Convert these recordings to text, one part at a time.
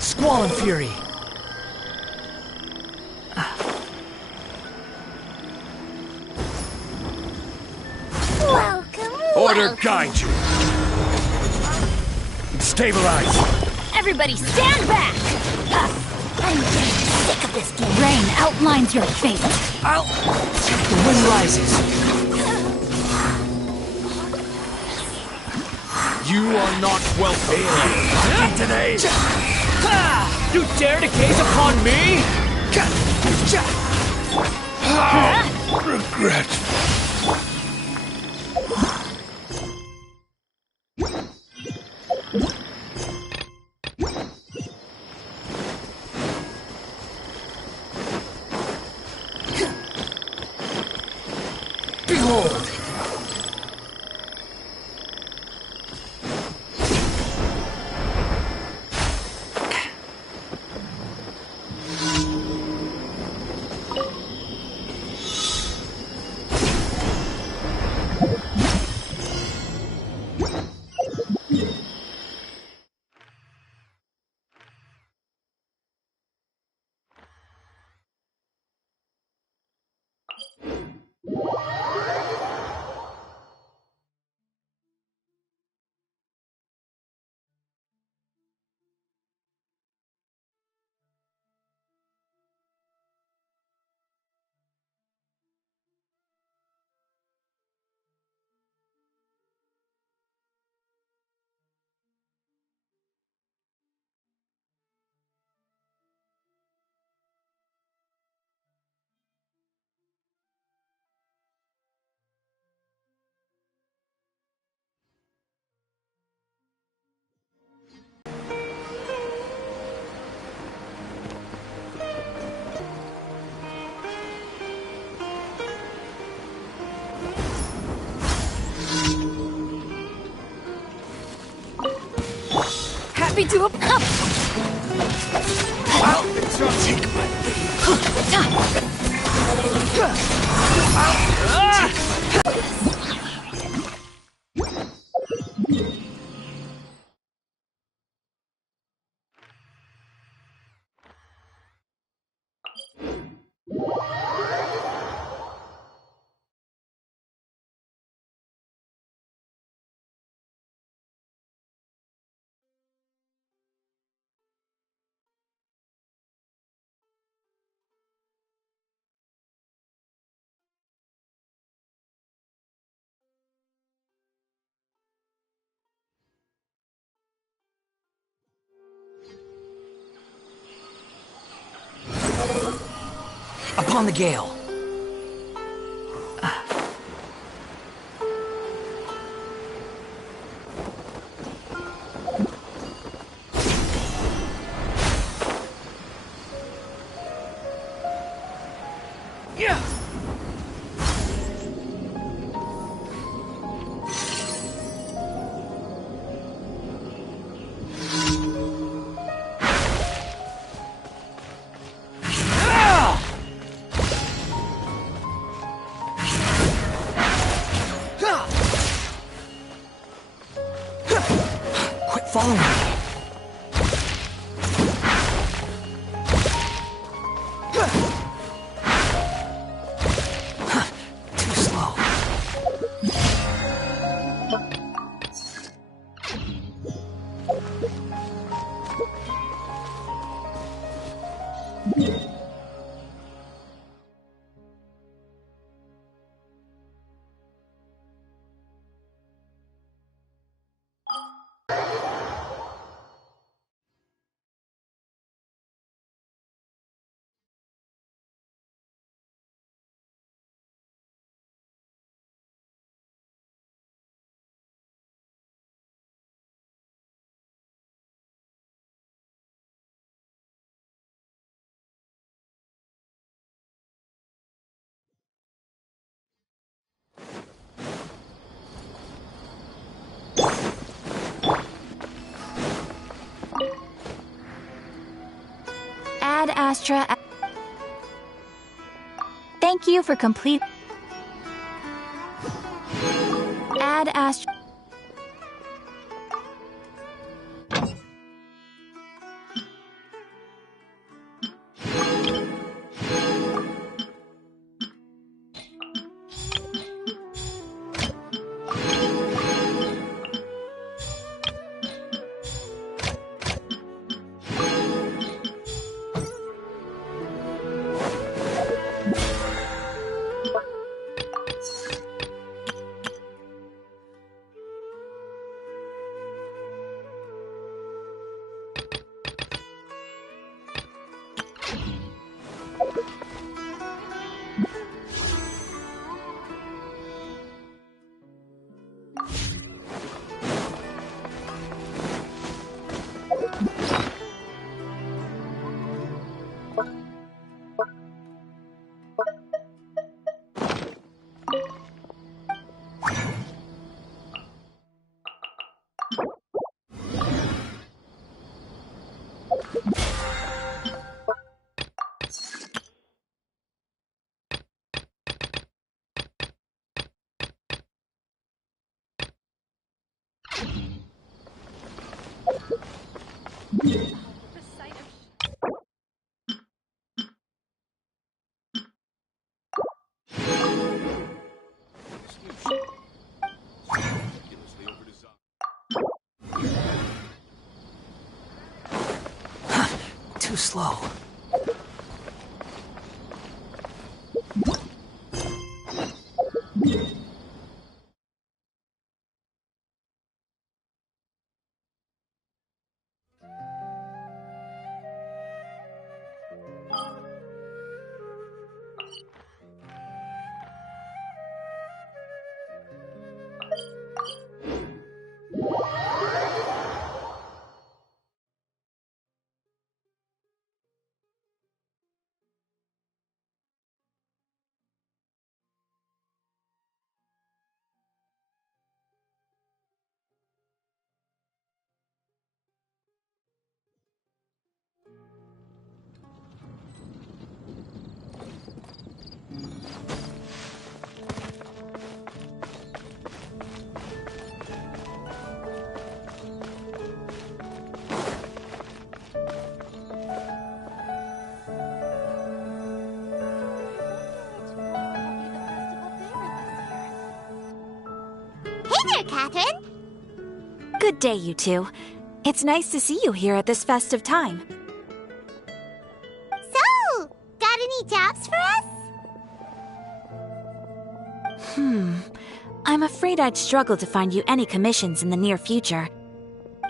Squall and Fury! Welcome, Order guide you! Stabilize! Everybody stand back! I'm getting sick of this game. Rain outlines your fate. The wind rises. You are not welcome here today! You dare to gaze upon me? Regret. Behold! Happy to have... Take my Upon the gale. Yeah! Quit following me. Too slow. Astra. Thank you for complete. Add Astra. Too slow. Hey there, Catherine! Good day, you two. It's nice to see you here at this festive time. So, got any jobs for us? I'm afraid I'd struggle to find you any commissions in the near future.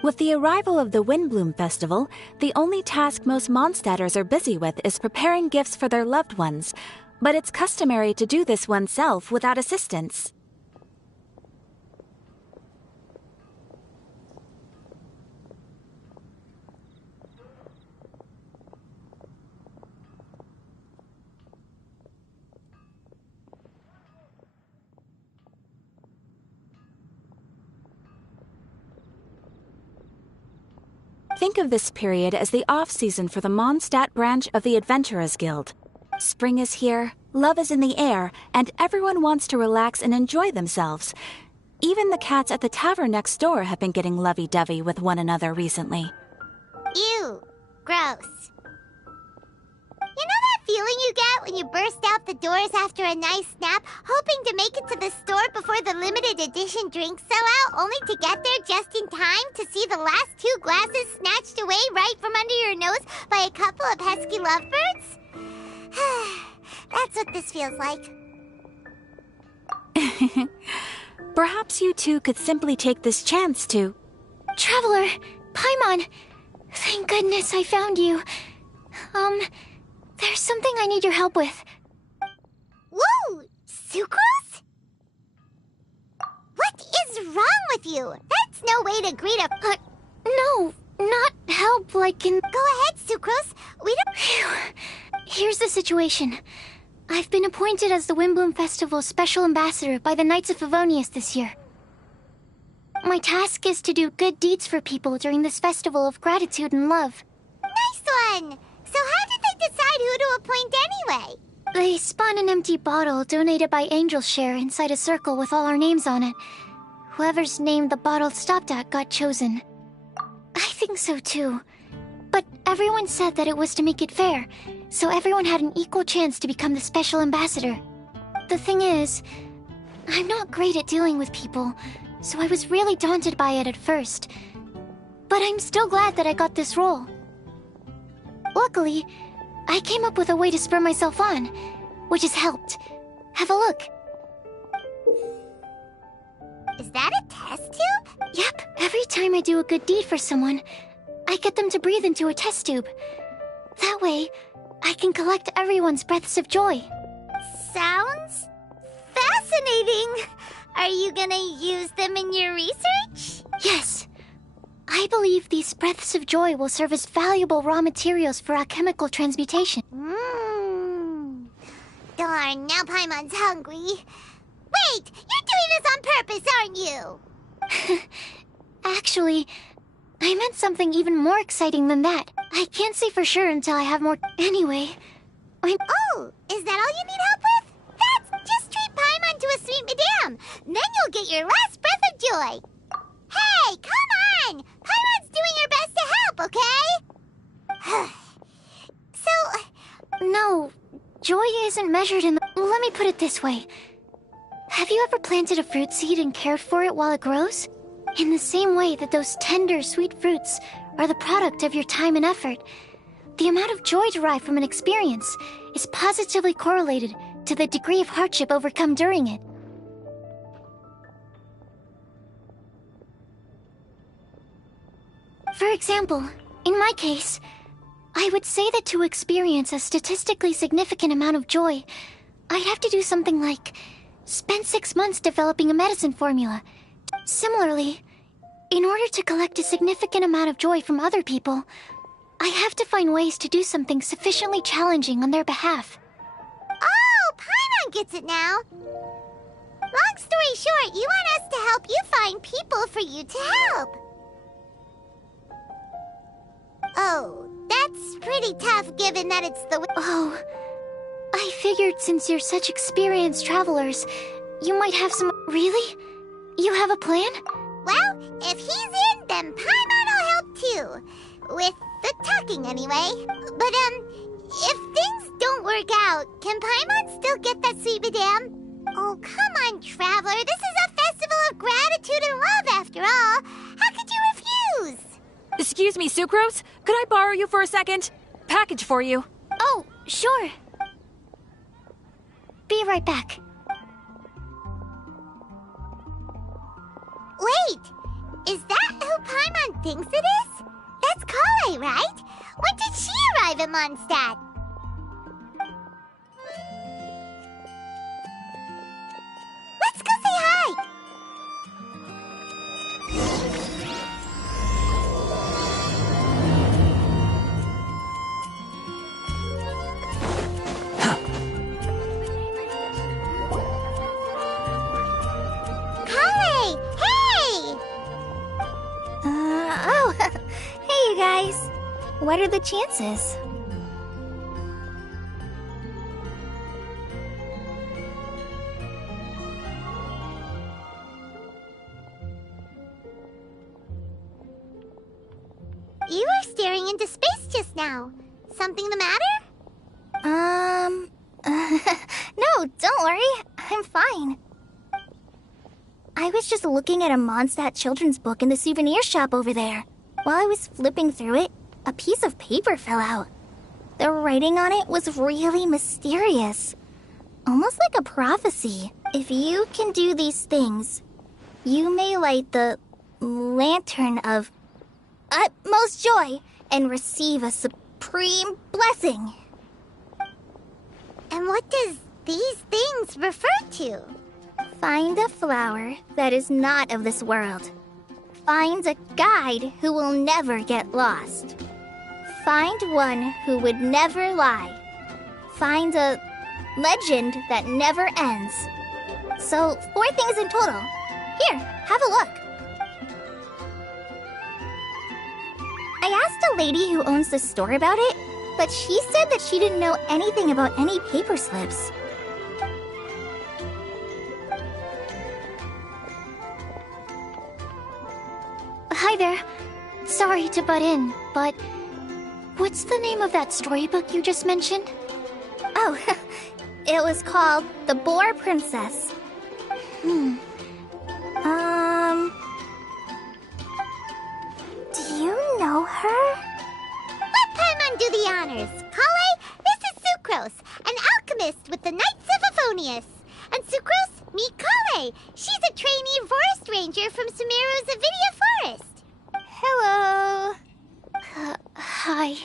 With the arrival of the Windbloom Festival, the only task most Mondstadters are busy with is preparing gifts for their loved ones, but it's customary to do this oneself without assistance. Think of this period as the off-season for the Mondstadt branch of the Adventurers Guild. Spring is here, love is in the air, and everyone wants to relax and enjoy themselves. Even the cats at the tavern next door have been getting lovey-dovey with one another recently. Ew. Gross. You know that feeling you get when you burst out the doors after a nice nap, hoping to make it to the store before the limited edition drinks sell out, only to get there just in time to see the last 2 glasses snatched away right from under your nose by a couple of pesky lovebirds? That's what this feels like. Perhaps you two could simply take this chance to... Traveler! Paimon! Thank goodness I found you. There's something I need your help with. Whoa! Sucrose? What is wrong with you? That's no way to greet a... No, not help like in... Go ahead, Sucrose. We don't... Phew. Here's the situation. I've been appointed as the Windbloom Festival's special ambassador by the Knights of Favonius this year. My task is to do good deeds for people during this festival of gratitude and love. Nice one! So how did they decide who to appoint anyway? They spun an empty bottle donated by Angel Share inside a circle with all our names on it. Whoever's name the bottle stopped at got chosen. I think so too. But everyone said that it was to make it fair, so everyone had an equal chance to become the special ambassador. The thing is, I'm not great at dealing with people, so I was really daunted by it at first. But I'm still glad that I got this role. Luckily, I came up with a way to spur myself on, which has helped. Have a look. Is that a test tube? Yep, every time I do a good deed for someone, I get them to breathe into a test tube. That way, I can collect everyone's breaths of joy. Sounds fascinating. Are you gonna use them in your research? Yes. I believe these breaths of joy will serve as valuable raw materials for alchemical transmutation. Darn, now Paimon's hungry. Wait, you're doing this on purpose, aren't you? Actually, I meant something even more exciting than that. I can't say for sure until I have more. Anyway, Oh, is that all you need help with? That's just treat Paimon to a sweet madame. Then you'll get your last breath of joy. Hey, come on! Paimon's doing her best to help, okay? So, no, joy isn't measured in the... Let me put it this way. Have you ever planted a fruit seed and cared for it while it grows? In the same way that those tender, sweet fruits are the product of your time and effort, the amount of joy derived from an experience is positively correlated to the degree of hardship overcome during it. For example, in my case, I would say that to experience a statistically significant amount of joy, I'd have to do something like spend 6 months developing a medicine formula. Similarly, in order to collect a significant amount of joy from other people, I have to find ways to do something sufficiently challenging on their behalf. oh, Paimon gets it now. Long story short, you want us to help you find people for you to help. Oh, that's pretty tough given that it's the... Oh, I figured since you're such experienced travelers, you might have some... Really? You have a plan? Well, if he's in, then Paimon will help too. With the talking, anyway. But, if things don't work out, can Paimon still get that sweet madame? Oh, come on, Traveler. This is a festival of gratitude and love, after all. How could you refuse? Excuse me, Sucrose? Could I borrow you for a second? Package for you. Oh, sure. Be right back. Wait, is that who Paimon thinks it is? That's Kale, right? When did she arrive in Mondstadt? Let's go say hi! Kale! Hey! Oh, hey you guys. What are the chances? You were staring into space just now. Something the matter? No, don't worry. I'm fine. I was just looking at a Mondstadt children's book in the souvenir shop over there. While I was flipping through it, a piece of paper fell out. The writing on it was really mysterious. Almost like a prophecy. If you can do these things, you may light the lantern of utmost joy and receive a supreme blessing. And what does these things refer to? Find a flower that is not of this world. Find a guide who will never get lost. Find one who would never lie. Find a legend that never ends. So, 4 things in total. Here, have a look. I asked a lady who owns the store about it, but she said that she didn't know anything about any paper slips. Hi there. Sorry to butt in, but what's the name of that storybook you just mentioned? Oh, it was called The Boar Princess. Do you know her? Let Paimon do the honors. Kale, this is Sucrose, an alchemist with the Knights of Aphonius. And Sucrose, meet Kale. She's a trainee forest ranger from Sumeru's Avidia Forest. Hello. Hi.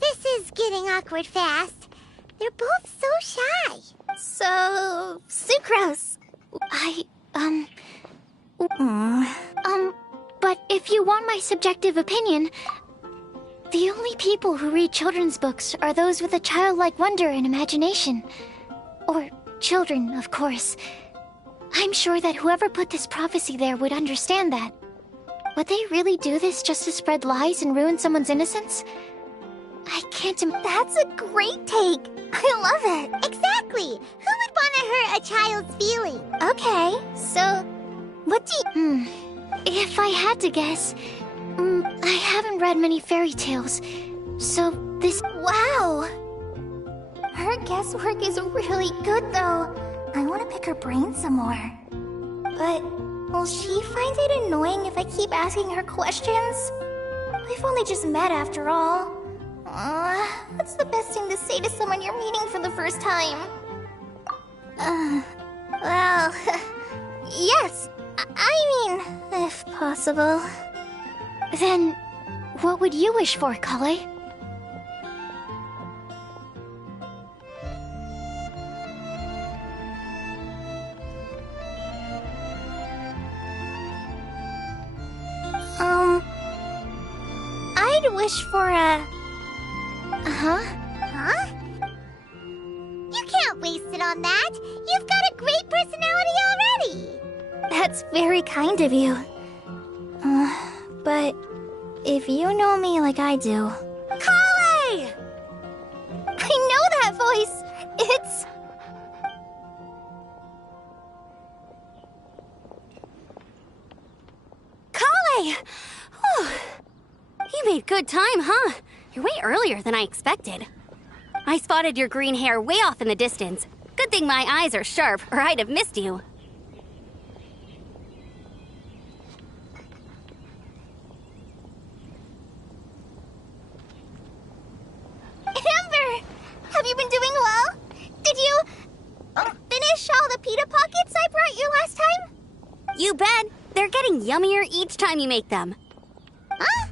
This is getting awkward fast. They're both so shy. So, Sucrose. But if you want my subjective opinion, the only people who read children's books are those with a childlike wonder and imagination. Or children, of course. I'm sure that whoever put this prophecy there would understand that. Would they really do this just to spread lies and ruin someone's innocence? I can't That's a great take. I love it. Exactly. Who would want to hurt a child's feelings? Okay, so what do you... If I had to guess, I haven't read many fairy tales, so this... Wow! Her guesswork is really good, though. I want to pick her brain some more. But will she find it annoying if I keep asking her questions? We've only just met after all. What's the best thing to say to someone you're meeting for the first time? Well, yes. I mean, if possible. Then, what would you wish for, Kale? I'd wish for a... Huh? You can't waste it on that. You've got a great personality already. That's very kind of you. But if you know me like I do... Kale! I know that voice! It's... Kale! Whew. You made good time, huh? You're way earlier than I expected. I spotted your green hair way off in the distance. Good thing my eyes are sharp, or I'd have missed you. Amber! Have you been doing well? Did you... finish all the pita pockets I brought you last time? You bet! They're getting yummier each time you make them. Huh?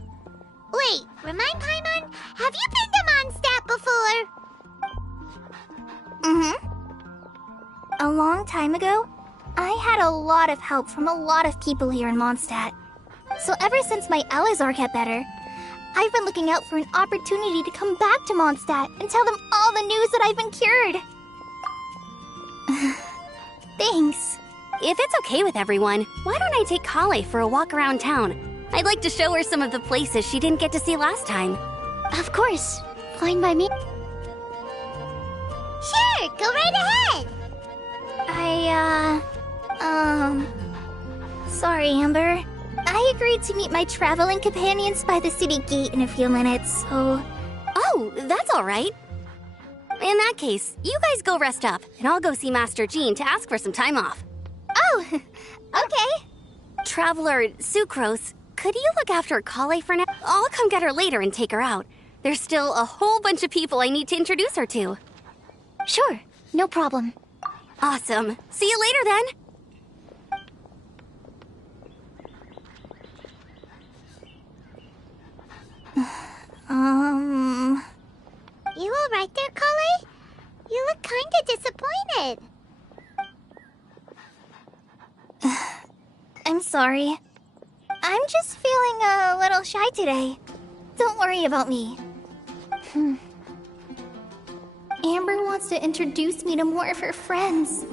Wait, remind Paimon, have you been to Mondstadt before? A long time ago, I had a lot of help from a lot of people here in Mondstadt. So ever since my Elizar got better, I've been looking out for an opportunity to come back to Mondstadt and tell them all the news that I've been cured. Thanks. If it's okay with everyone, why don't I take Kale for a walk around town? I'd like to show her some of the places she didn't get to see last time. Of course. Fine by me. Sure, go right ahead. Sorry, Amber. I agreed to meet my traveling companions by the city gate in a few minutes, so... Oh, that's all right. In that case, you guys go rest up, and I'll go see Master Jean to ask for some time off. Oh, okay. Traveler Sucrose, could you look after Kale for now? I'll come get her later and take her out. There's still a whole bunch of people I need to introduce her to. Sure, no problem. Awesome. See you later then. You all right there, Kale? You look kinda disappointed. I'm sorry. I'm just feeling a little shy today. Don't worry about me. Amber wants to introduce me to more of her friends.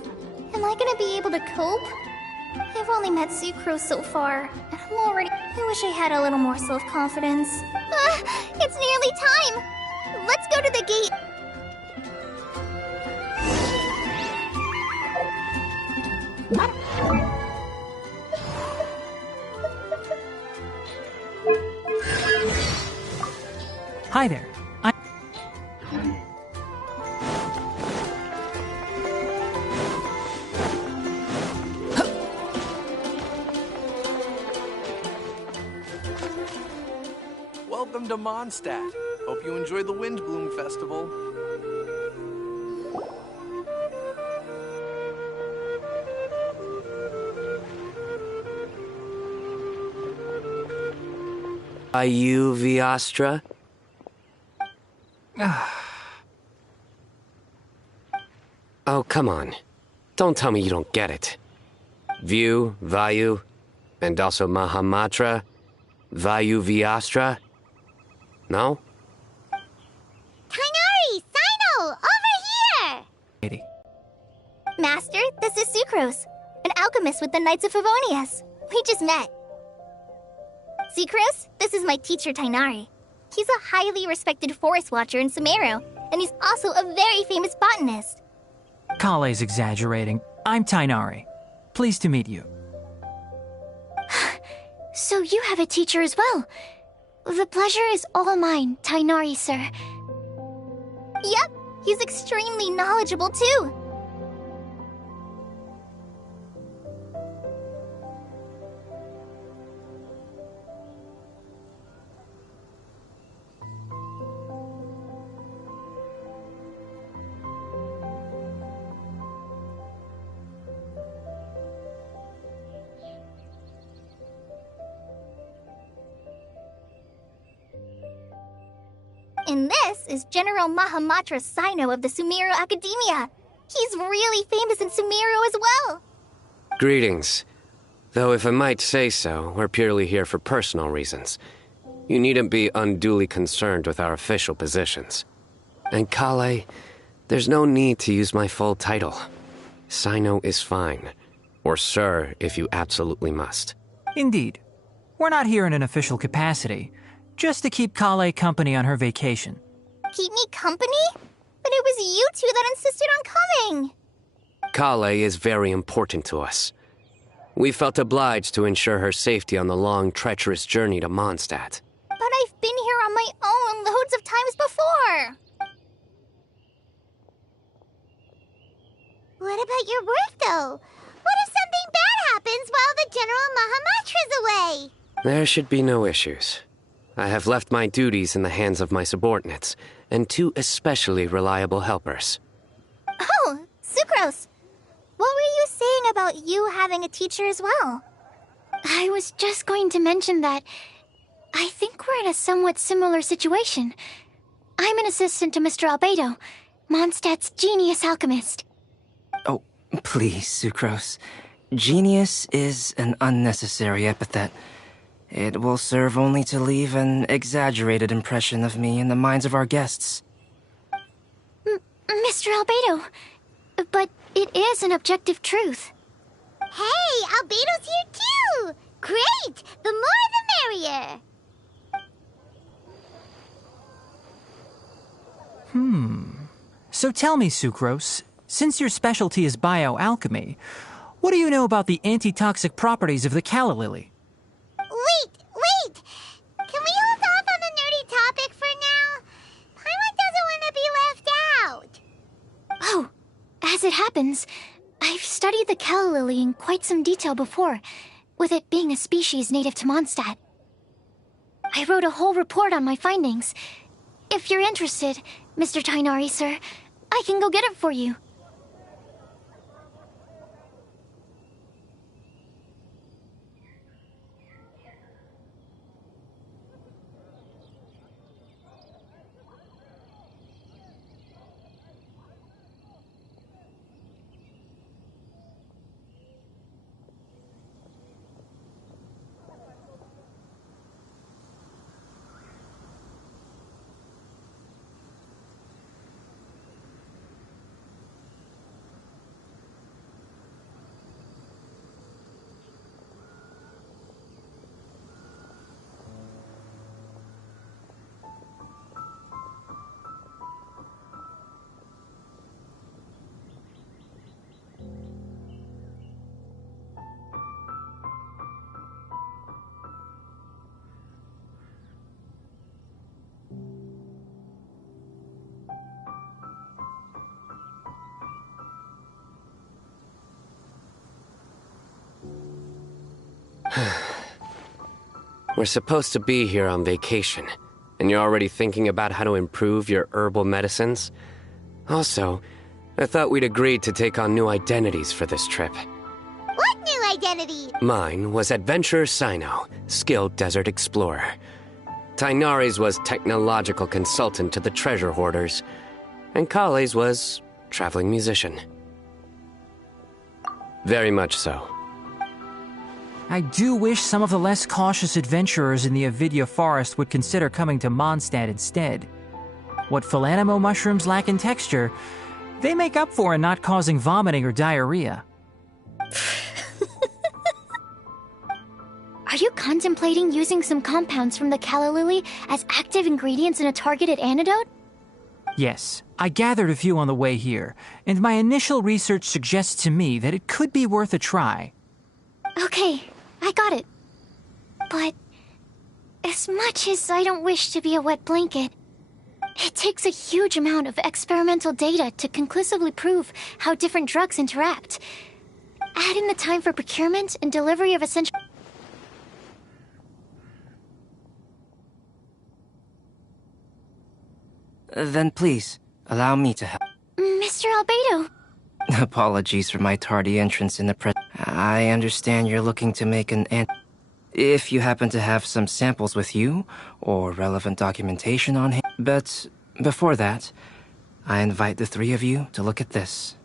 Am I gonna be able to cope? I've only met Sucrose so far, and I wish I had a little more self-confidence. It's nearly time! Let's go to the gate. Hi there. Welcome to Mondstadt. Hope you enjoyed the Windbloom Festival. Are you Viastra? Oh, come on. Don't tell me you don't get it. View, Vayu, and also Mahamatra, Vayu Viastra? No? Kainari! Sino! Over here! Master, this is Sucrose, an alchemist with the Knights of Favonius. We just met. Sucrose, this is my teacher Tainari. He's a highly respected forest watcher in Sumeru, and he's also a very famous botanist. Kale's exaggerating. I'm Tainari. Pleased to meet you. So you have a teacher as well. The pleasure is all mine, Tainari, sir. Yep, he's extremely knowledgeable too. And this is General Mahamatra Sino of the Sumeru Academia. He's really famous in Sumeru as well. Greetings. Though if I might say so, we're purely here for personal reasons. You needn't be unduly concerned with our official positions. And Kale, there's no need to use my full title. Sino is fine. Or sir, if you absolutely must. Indeed. We're not here in an official capacity, just to keep Kale company on her vacation. Keep me company? But it was you two that insisted on coming. Kale is very important to us. We felt obliged to ensure her safety on the long, treacherous journey to Mondstadt. But I've been here on my own loads of times before. What about your work, though? What if something bad happens while the General Mahamatra's away? There should be no issues. I have left my duties in the hands of my subordinates, and two especially reliable helpers. Oh, Sucrose. What were you saying about you having a teacher as well? I was just going to mention that I think we're in a somewhat similar situation. I'm an assistant to Mr. Albedo, Mondstadt's genius alchemist. Oh, please, Sucrose. Genius is an unnecessary epithet. It will serve only to leave an exaggerated impression of me in the minds of our guests. Mr. Albedo, but it is an objective truth. Hey, Albedo's here too! Great! The more the merrier! So tell me, Sucrose, since your specialty is bioalchemy, what do you know about the antitoxic properties of the calla lily? Wait! Can we hold off on the nerdy topic for now? Paimon doesn't want to be left out. Oh, as it happens, I've studied the calla lily in quite some detail before, with it being a species native to Mondstadt. I wrote a whole report on my findings. If you're interested, Mr. Tainari, sir, I can go get it for you. We're supposed to be here on vacation, and you're already thinking about how to improve your herbal medicines? Also, I thought we'd agreed to take on new identities for this trip. What new identity? Mine was Adventurer Sino, skilled desert explorer. Tainari's was technological consultant to the treasure hoarders, and Kale's was traveling musician. Very much so. I do wish some of the less cautious adventurers in the Avidya forest would consider coming to Mondstadt instead. What Philanimo mushrooms lack in texture, they make up for in not causing vomiting or diarrhea. Are you contemplating using some compounds from the calla lily as active ingredients in a targeted antidote? Yes, I gathered a few on the way here, and my initial research suggests to me that it could be worth a try. Okay, I got it. But as much as I don't wish to be a wet blanket, it takes a huge amount of experimental data to conclusively prove how different drugs interact. Add in the time for procurement and delivery of essential... Then please, allow me to help. Mr. Albedo. Apologies for my tardy entrance in the I understand you're looking to make an If you happen to have some samples with you, or relevant documentation on hand. But before that, I invite the three of you to look at this.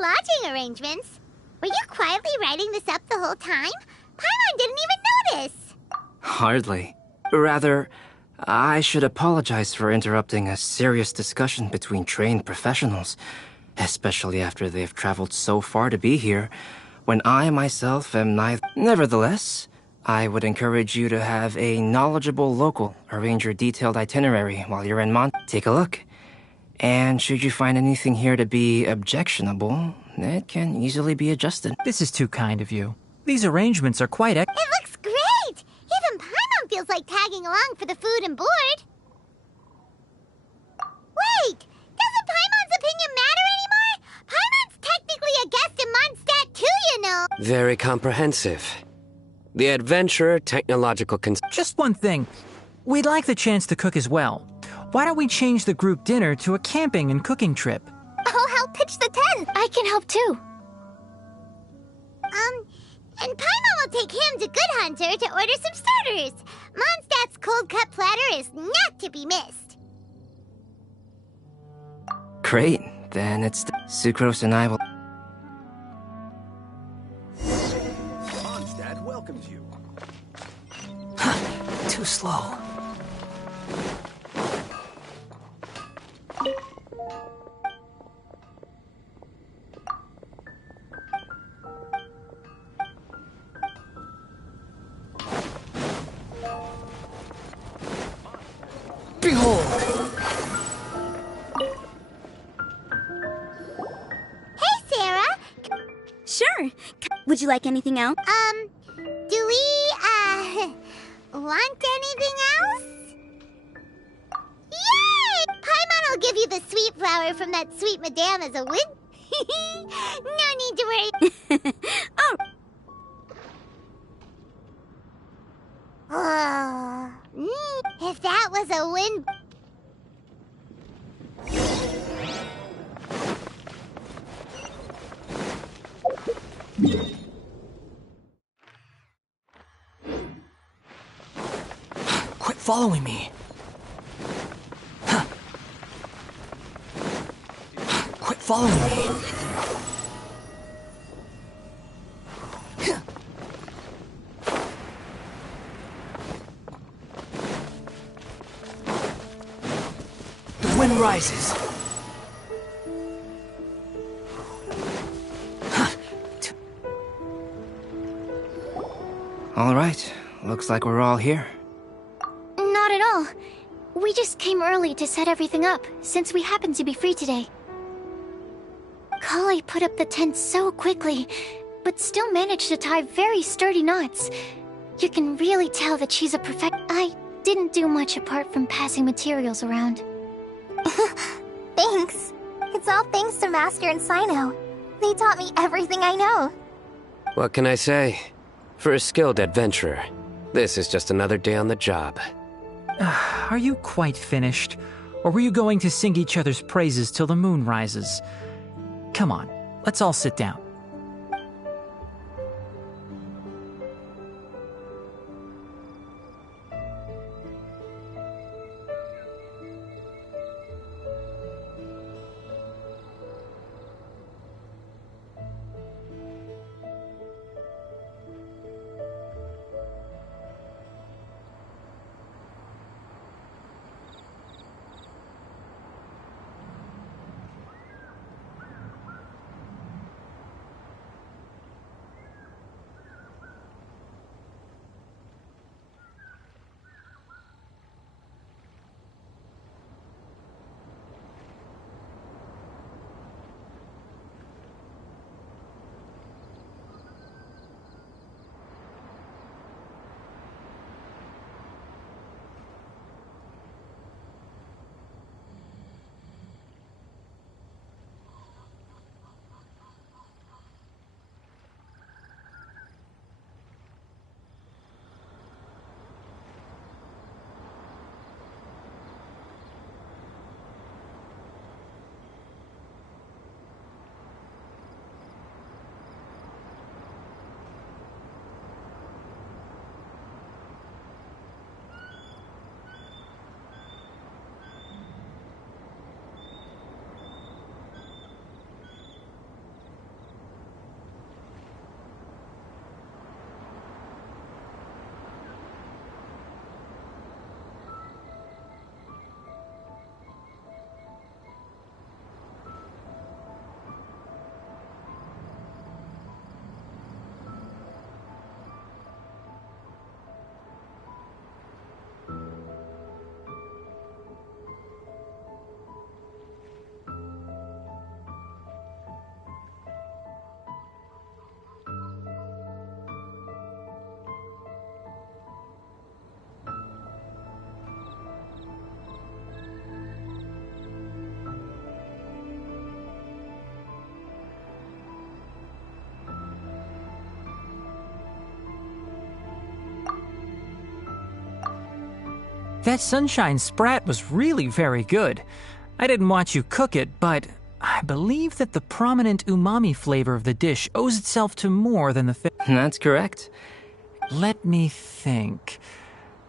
Lodging arrangements? Were you quietly writing this up the whole time? Paimon didn't even notice! Hardly. Rather, I should apologize for interrupting a serious discussion between trained professionals, especially after they've traveled so far to be here, when I myself am neither. Nevertheless, I would encourage you to have a knowledgeable local arrange your detailed itinerary while you're in Take a look. And should you find anything here to be objectionable, it can easily be adjusted. This is too kind of you. These arrangements are quite It looks great! Even Paimon feels like tagging along for the food and board. Wait! Doesn't Paimon's opinion matter anymore? Paimon's technically a guest in Mondstadt too, you know! Very comprehensive. The adventurer technological Just one thing. We'd like the chance to cook as well. Why don't we change the group dinner to a camping and cooking trip? I'll help pitch the tent. I can help too. And Paimon will take him to Good Hunter to order some starters. Mondstadt's cold cut platter is not to be missed. Great. Then it's Sucrose and I will... Mondstadt welcomes you. Too slow. Sure. Would you like anything else? Do we, want anything else? Yay! Paimon will give you the sweet flower from that sweet madame as a win. No need to worry. Oh. If that was a win... Quit following me. Quit following me. The wind rises. All right, looks like we're all here. Not at all. We just came early to set everything up, since we happen to be free today. Kale put up the tent so quickly, but still managed to tie very sturdy knots. You can really tell that she's a I didn't do much apart from passing materials around. Thanks. It's all thanks to Master and Sino. They taught me everything I know. What can I say? For a skilled adventurer, this is just another day on the job. Are you quite finished? Or were you going to sing each other's praises till the moon rises? Come on, let's all sit down. That sunshine sprat was really very good. I didn't watch you cook it, but I believe that the prominent umami flavor of the dish owes itself to more than the fish. That's correct. Let me think.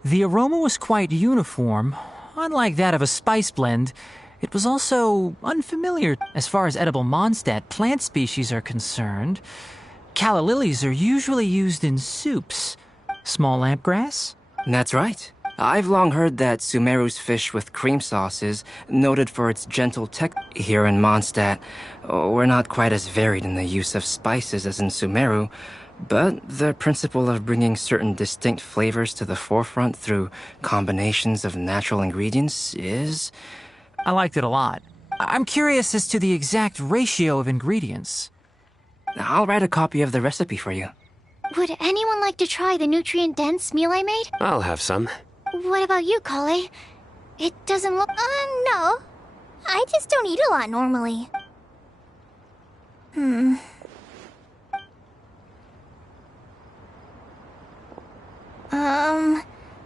The aroma was quite uniform. Unlike that of a spice blend, it was also unfamiliar as far as edible Mondstadt plant species are concerned. Calla lilies are usually used in soups. Small lampgrass? That's right. I've long heard that Sumeru's fish with cream sauce is noted for its gentle texture. Here in Mondstadt, we're not quite as varied in the use of spices as in Sumeru, but the principle of bringing certain distinct flavors to the forefront through combinations of natural ingredients is... I liked it a lot. I'm curious as to the exact ratio of ingredients. I'll write a copy of the recipe for you. Would anyone like to try the nutrient-dense meal I made? I'll have some. What about you, Kale? It doesn't look... No. I just don't eat a lot normally.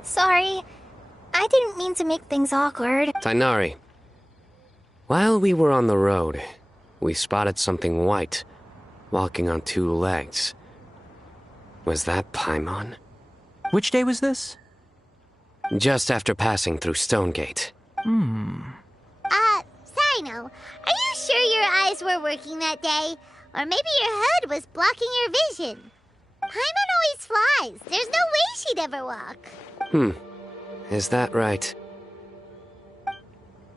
Sorry. I didn't mean to make things awkward. Tainari. While we were on the road, we spotted something white, walking on two legs. Was that Paimon? Which day was this? Just after passing through Stonegate. Sino, are you sure your eyes were working that day? Or maybe your hood was blocking your vision? Paimon always flies. There's no way she'd ever walk. Is that right?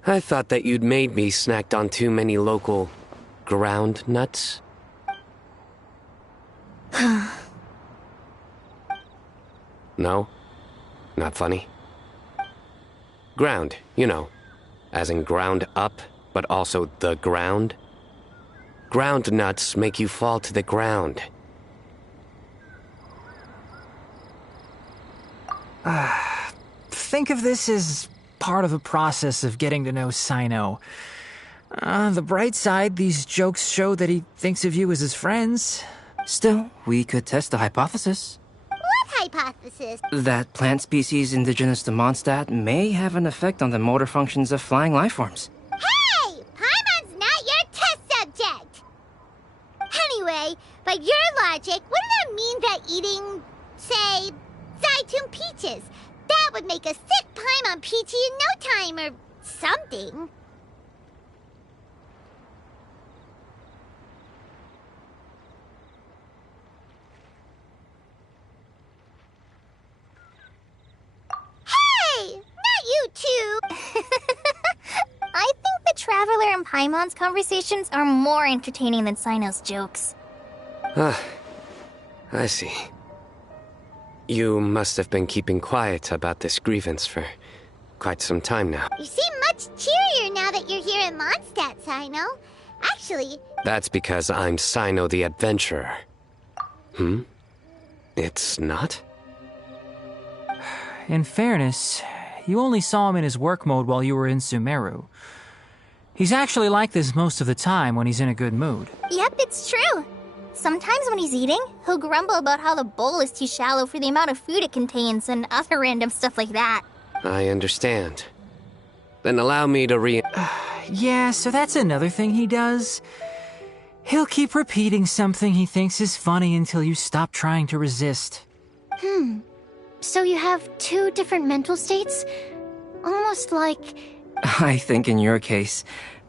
I thought that you'd made me snacked on too many local ground nuts. No? Not funny? Ground, you know. As in ground up, but also the ground. Ground nuts make you fall to the ground. Think of this as part of the process of getting to know Sino. The bright side, these jokes show that he thinks of you as his friends. Still, we could test the hypothesis. What hypothesis? That plant species indigenous to Mondstadt may have an effect on the motor functions of flying lifeforms. Hey! Paimon's not your test subject! Anyway, by your logic, wouldn't that mean that eating, say, Zaitun peaches, that would make a sick Paimon peachy in no time or something? Hey! Not you two! I think the Traveler and Paimon's conversations are more entertaining than Sino's jokes. I see. You must have been keeping quiet about this grievance for quite some time now. You seem much cheerier now that you're here in Mondstadt, Sino. Actually... That's because I'm Sino the Adventurer. It's not? In fairness, you only saw him in his work mode while you were in Sumeru. He's actually like this most of the time when he's in a good mood. Yep, it's true. Sometimes when he's eating, he'll grumble about how the bowl is too shallow for the amount of food it contains and other random stuff like that. I understand. Then allow me to Yeah, so that's another thing he does. He'll keep repeating something he thinks is funny until you stop trying to resist. So you have two different mental states? Almost like... I think in your case,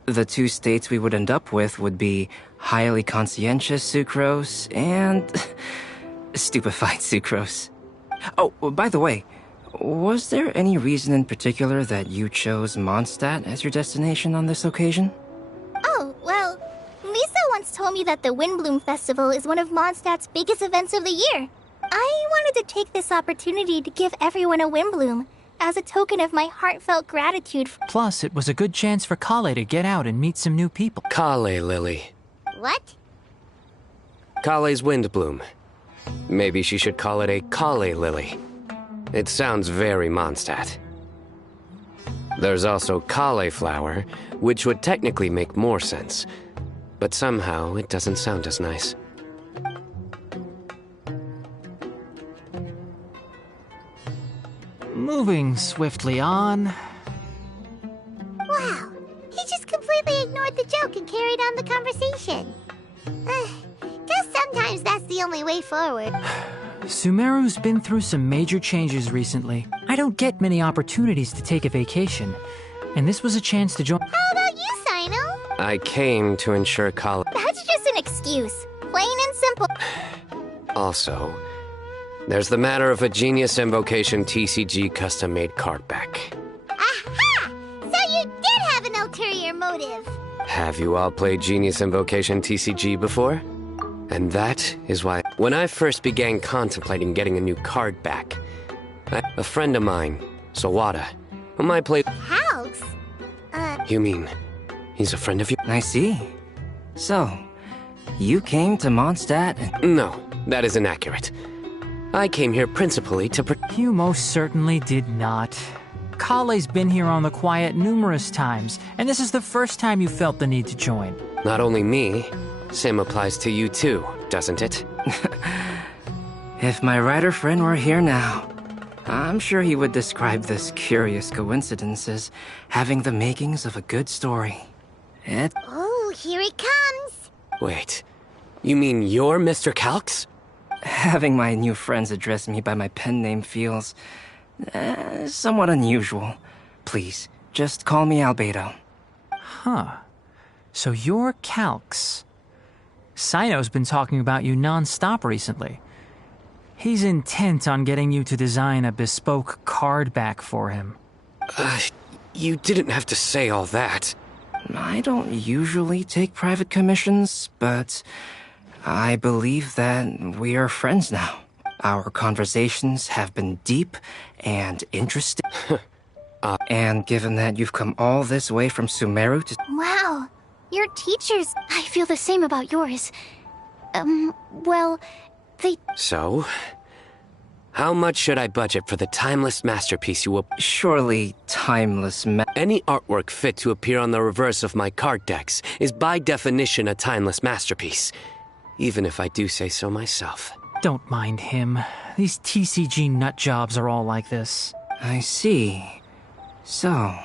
the two states we would end up with would be highly conscientious sucrose and stupefied sucrose. Oh, by the way, was there any reason in particular that you chose Mondstadt as your destination on this occasion? Oh, well, Lisa once told me that the Windbloom Festival is one of Mondstadt's biggest events of the year. I wanted to take this opportunity to give everyone a Windbloom, as a token of my heartfelt gratitude. Plus, it was a good chance for Kale to get out and meet some new people. Kale Lily. What? Kale's Windbloom. Maybe she should call it a Kale Lily. It sounds very Mondstadt. There's also Cauliflower, which would technically make more sense, but somehow it doesn't sound as nice. Moving swiftly on. Wow, he just completely ignored the joke and carried on the conversation. Guess sometimes that's the only way forward. Sumeru's been through some major changes recently. I don't get many opportunities to take a vacation, and this was a chance to join. How about you, Sino? I came to ensure Kale... That's just an excuse. Plain and simple. Also, there's the matter of a Genius Invocation TCG custom-made card back. Aha! So you did have an ulterior motive. Have you all played Genius Invocation TCG before? And that is why, when I first began contemplating getting a new card back, a friend of mine, Sawada, whom I played... Halks? You mean, he's a friend of you? I see. So, You came to Mondstadt and... No, that is inaccurate. I came here principally to You most certainly did not. Kale's been here on the quiet numerous times, and this is the first time you felt the need to join. Not only me, same applies to you too, doesn't it? If my writer friend were here now, I'm sure he would describe this curious coincidence as having the makings of a good story. Oh, here it comes! Wait, you mean you're Mr. Calx? Having my new friends address me by my pen name feels... somewhat unusual. Please, just call me Albedo. Huh. So you're Calx. Sino's been talking about you non-stop recently. He's intent on getting you to design a bespoke card back for him. You didn't have to say all that. I don't usually take private commissions, but I believe that we are friends now. Our conversations have been deep and interesting. And given that you've come all this way from Sumeru to... Wow, your teachers... I feel the same about yours. Well, they... So? How much should I budget for the timeless masterpiece you will... Surely timeless Any artwork fit to appear on the reverse of my card decks is by definition a timeless masterpiece. Even if I do say so myself. Don't mind him. These TCG nutjobs are all like this. I see. So,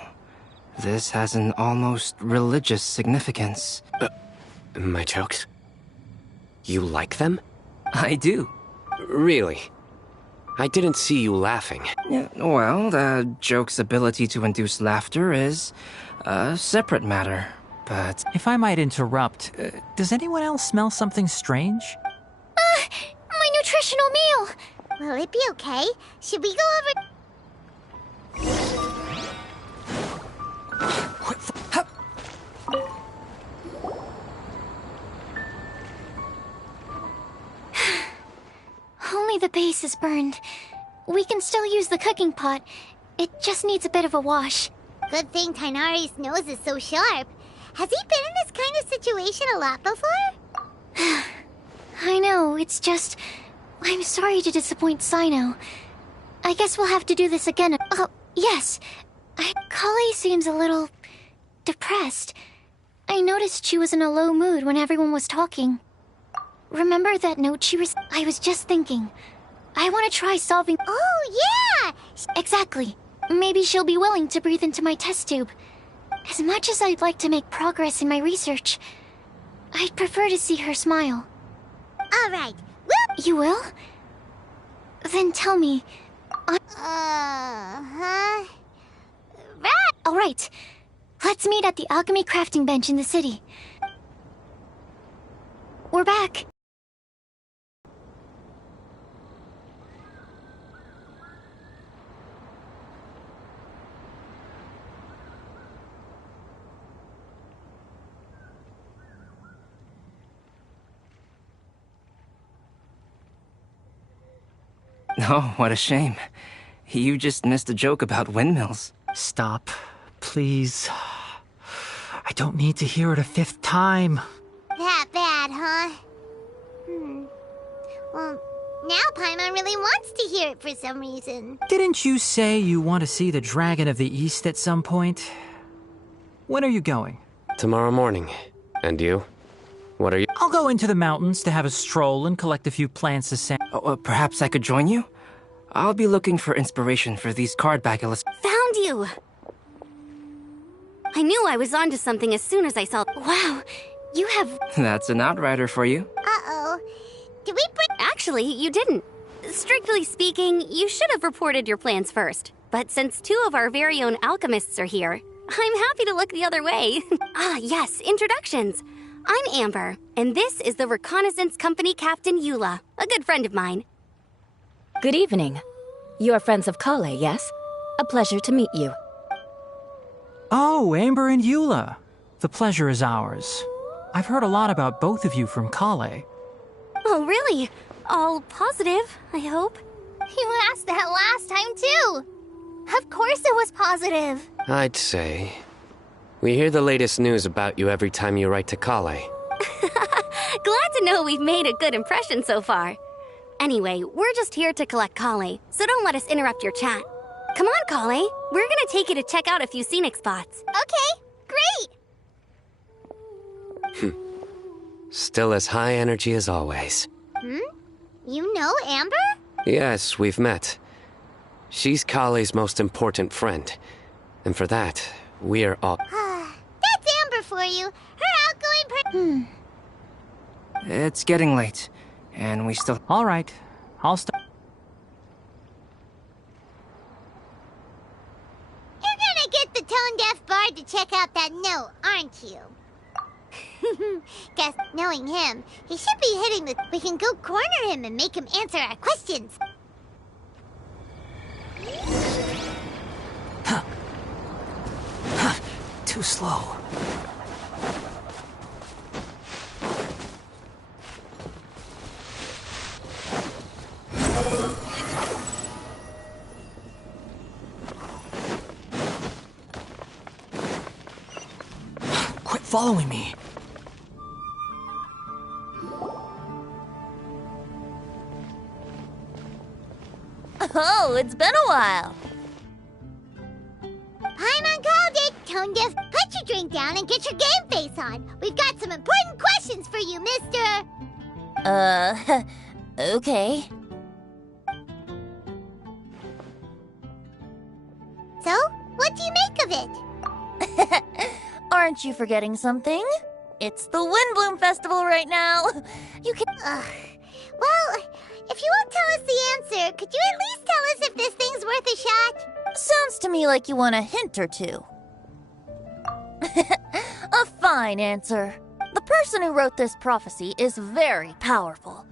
this has an almost religious significance. My jokes? You like them? I do. Really? I didn't see you laughing. Yeah, well, the joke's ability to induce laughter is a separate matter, but... If I might interrupt, does anyone else smell something strange? My nutritional meal! Will it be okay? Should we go over... Only the base is burned. We can still use the cooking pot. It just needs a bit of a wash. Good thing Tainari's nose is so sharp. Has he been in this kind of situation a lot before? I know, it's just... I'm sorry to disappoint Sino. I guess we'll have to do this again. Oh, yes. Kale seems a little... depressed. I noticed she was in a low mood when everyone was talking. Remember that note she I was just thinking. I want to try solving... Oh, yeah! Exactly. Maybe she'll be willing to breathe into my test tube. As much as I'd like to make progress in my research, I'd prefer to see her smile. All right. You will? Then tell me... Right. All right. Let's meet at the alchemy crafting bench in the city. We're back. Oh, what a shame. You just missed a joke about windmills. Stop, please. I don't need to hear it a fifth time. That bad, huh? Well, now Paimon really wants to hear it for some reason. Didn't you say you want to see the Dragon of the East at some point? When are you going? Tomorrow morning. And you? What are you... I'll go into the mountains to have a stroll and collect a few plants to send. Perhaps I could join you? I'll be looking for inspiration for these card back illustrations. Found you! I knew I was onto something as soon as I saw... Wow, you have... That's an outrider for you. Uh-oh. Did we bring... Actually, you didn't. Strictly speaking, you should have reported your plans first. But since two of our very own alchemists are here, I'm happy to look the other way. Yes, introductions. I'm Amber, and this is the Reconnaissance Company Captain Eula, a good friend of mine. Good evening. You are friends of Kale, yes? A pleasure to meet you. Oh, Amber and Eula. The pleasure is ours. I've heard a lot about both of you from Kale. Oh, really? All positive, I hope? You asked that last time, too! Of course it was positive! I'd say... We hear the latest news about you every time you write to Kale. Glad to know we've made a good impression so far. Anyway, we're just here to collect Kale, so don't let us interrupt your chat. Come on, Kale. We're gonna take you to check out a few scenic spots. Okay, great! Still as high energy as always. You know Amber? Yes, we've met. She's Kale's most important friend. And for that, we are all... That's Amber for you. Her outgoing It's getting late, and we still... All right, I'll start. You're gonna get the tone-deaf bard to check out that note, aren't you? Guess, knowing him, he should be hitting the... We can go corner him and make him answer our questions. Too slow. Quit following me. Oh, it's been a while. Paimon called it. Tone-deaf, put your drink down and get your game face on. We've got some important questions for you, mister. Okay. So, what do you make of it? Aren't you forgetting something? It's the Windbloom Festival right now. You can... Well, if you won't tell us the answer, could you at least tell us if this thing's worth a shot? Sounds to me like you want a hint or two. A fine answer. The person who wrote this prophecy is very powerful.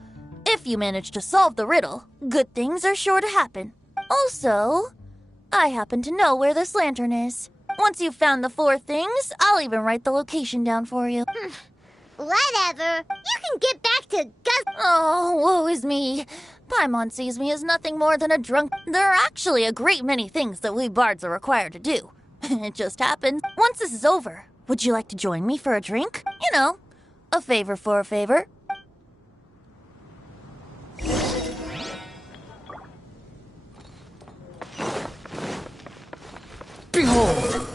If you manage to solve the riddle, good things are sure to happen. Also, I happen to know where this lantern is. Once you've found the 4 things, I'll even write the location down for you. Whatever. You can get back to Oh, woe is me. Paimon sees me as nothing more than a drunk. There are actually a great many things that we bards are required to do. It just happens. Once this is over, would you like to join me for a drink? You know, a favor for a favor. Behold!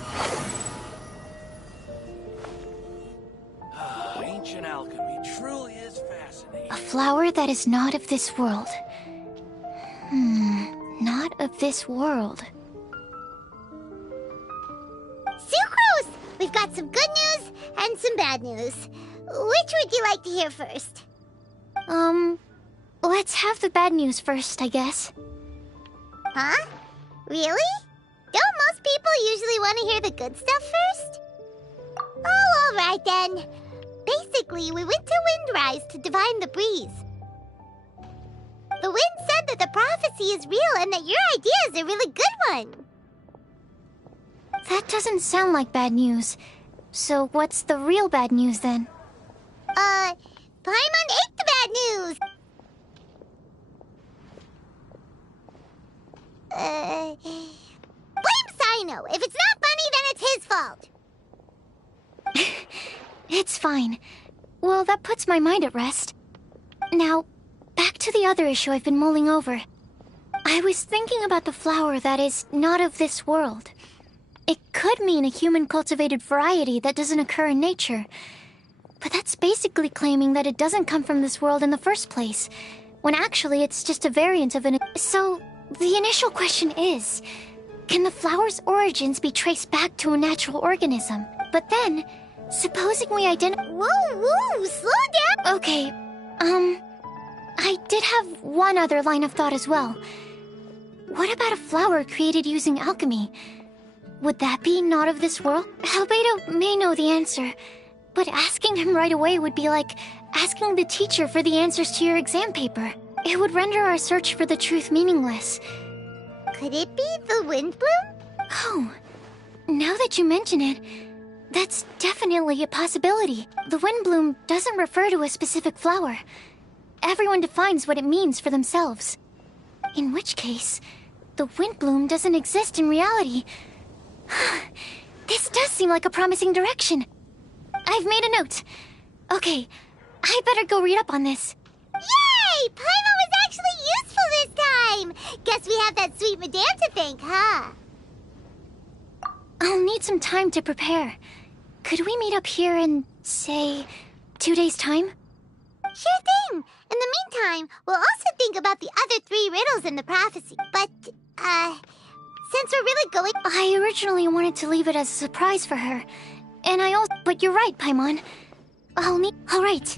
Ancient alchemy truly is fascinating. A flower that is not of this world. Not of this world. Sucrose! We've got some good news and some bad news. Which would you like to hear first? Let's have the bad news first, I guess. Huh? Really? Don't most people usually want to hear the good stuff first? Oh, alright then. Basically, we went to Windrise to divine the breeze. The wind said that the prophecy is real and that your idea is a really good one. That doesn't sound like bad news. So what's the real bad news then? Paimon ate the bad news! Blame Sino. If it's not funny, then it's his fault. It's fine. Well, that puts my mind at rest. Now, back to the other issue I've been mulling over. I was thinking about the flower that is not of this world. It could mean a human-cultivated variety that doesn't occur in nature. But that's basically claiming that it doesn't come from this world in the first place, when actually it's just a variant of an... So, the initial question is, can the flower's origins be traced back to a natural organism? But then, supposing we Whoa, slow down! Okay, I did have one other line of thought as well. What about a flower created using alchemy? Would that be not of this world? Albedo may know the answer, but asking him right away would be like asking the teacher for the answers to your exam paper. It would render our search for the truth meaningless. Could it be the Windbloom? Oh, now that you mention it, that's definitely a possibility. The Windbloom doesn't refer to a specific flower. Everyone defines what it means for themselves. In which case, the Windbloom doesn't exist in reality. This does seem like a promising direction. I've made a note. Okay, I better go read up on this. Yay! Paimon was actually useful this time! Guess we have that sweet madame to thank, huh? I'll need some time to prepare. Could we meet up here in, say, 2 days' time? Sure thing! In the meantime, we'll also think about the other 3 riddles in the prophecy. But, since we're really going... I originally wanted to leave it as a surprise for her. And I also... But you're right, Paimon. I'll need... Alright.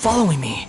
following me.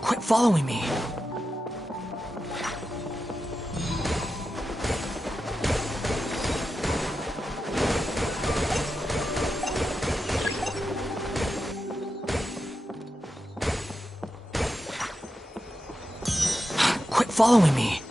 Quit following me. Quit following me.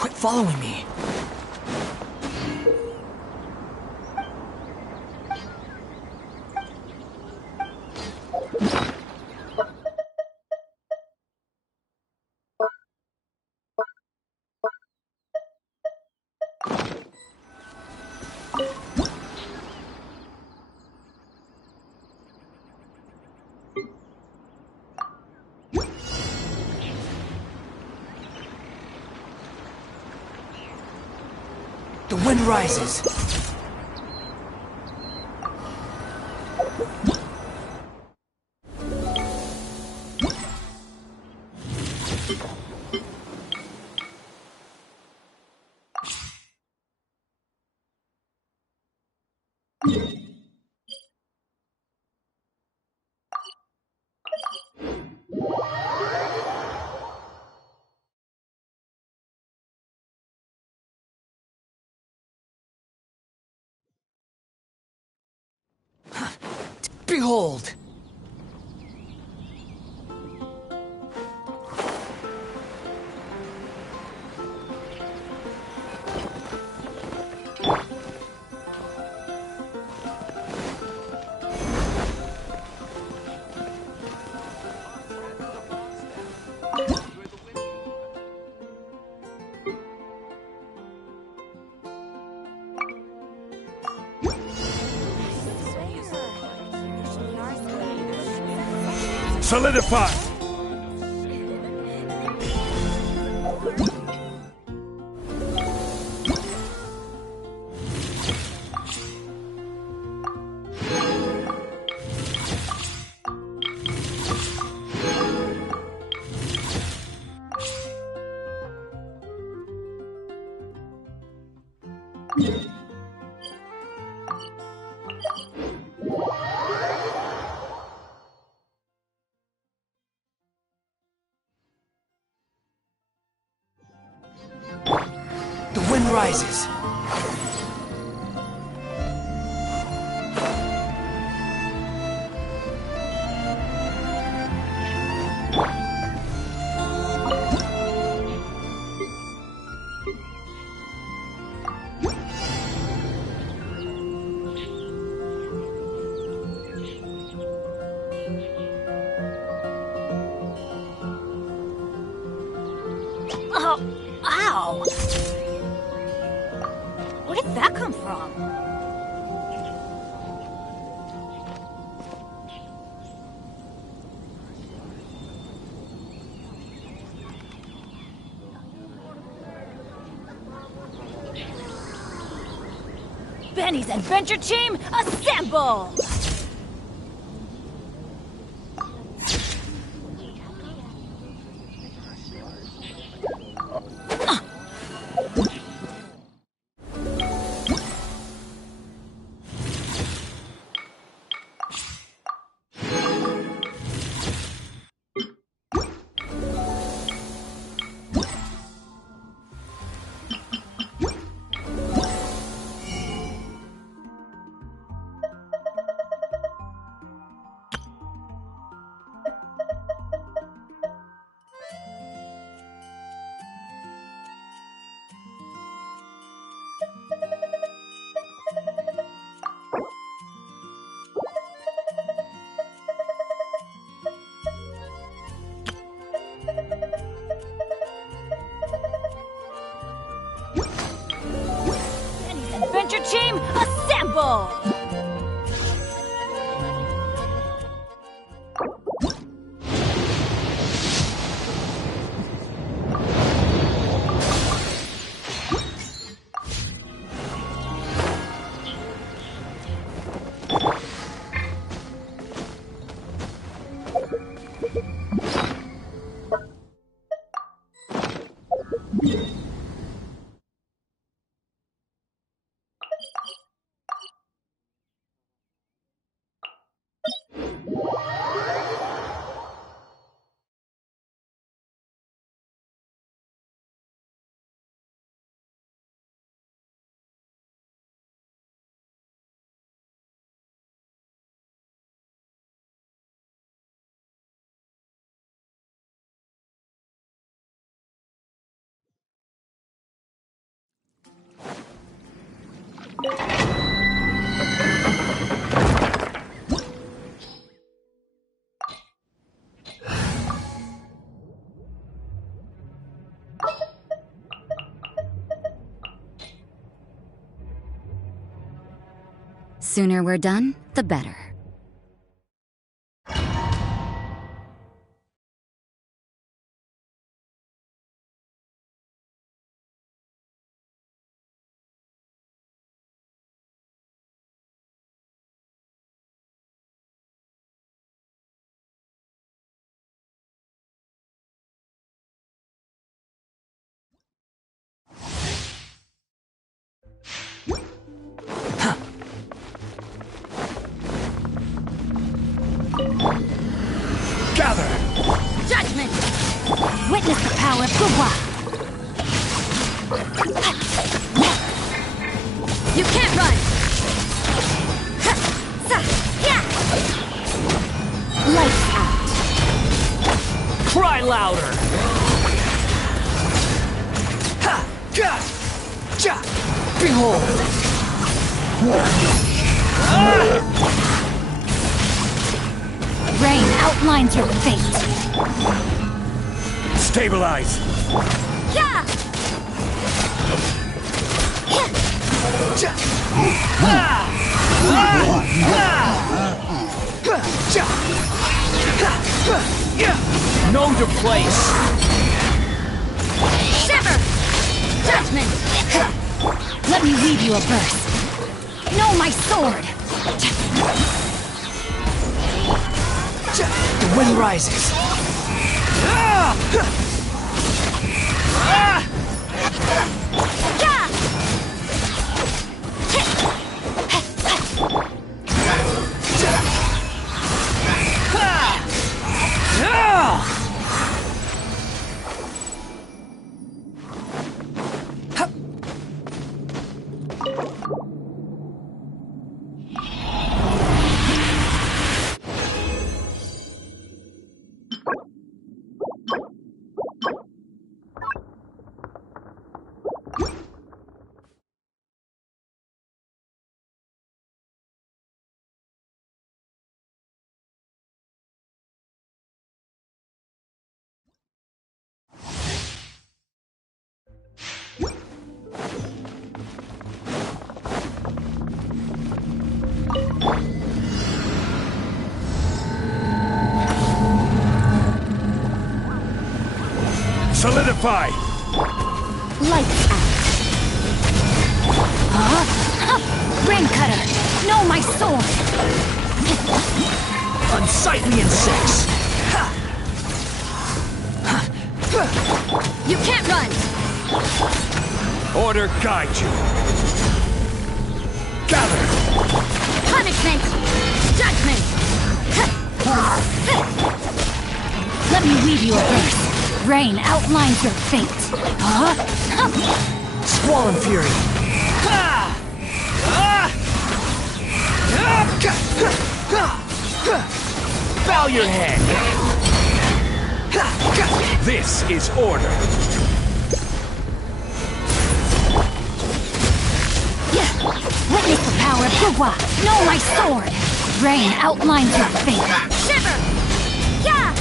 Quit following me. The wind rises. Behold! Solidify! The wind rises. Oh, ow! Where did that come from? Benny's adventure team, assemble! Adventure team, assemble! Sooner we're done, the better. Gather! Judgment! Witness the power of Gua! You can't run! Lights out. Cry louder! Ha! Ga! Ja! Behold! Rain outlines your fate! Stabilize! Yeah! Ja! Ha! Ja! Ha! Know your place. Shiver! Judgment! Let me weave you a verse. Know my sword! The wind rises. Solidify! Lights out. Rain cutter! Know my sword! Unsightly insects! You can't run! Order guide you! Gather! Punishment! Judgment! Let me weave you a verse. Rain outlines your fate. Squall and fury. Bow your head! This is order! Witness the power of Gugwa! Know my sword! Rain outlines your fate. Shiver! Yeah!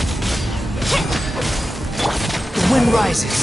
The wind rises.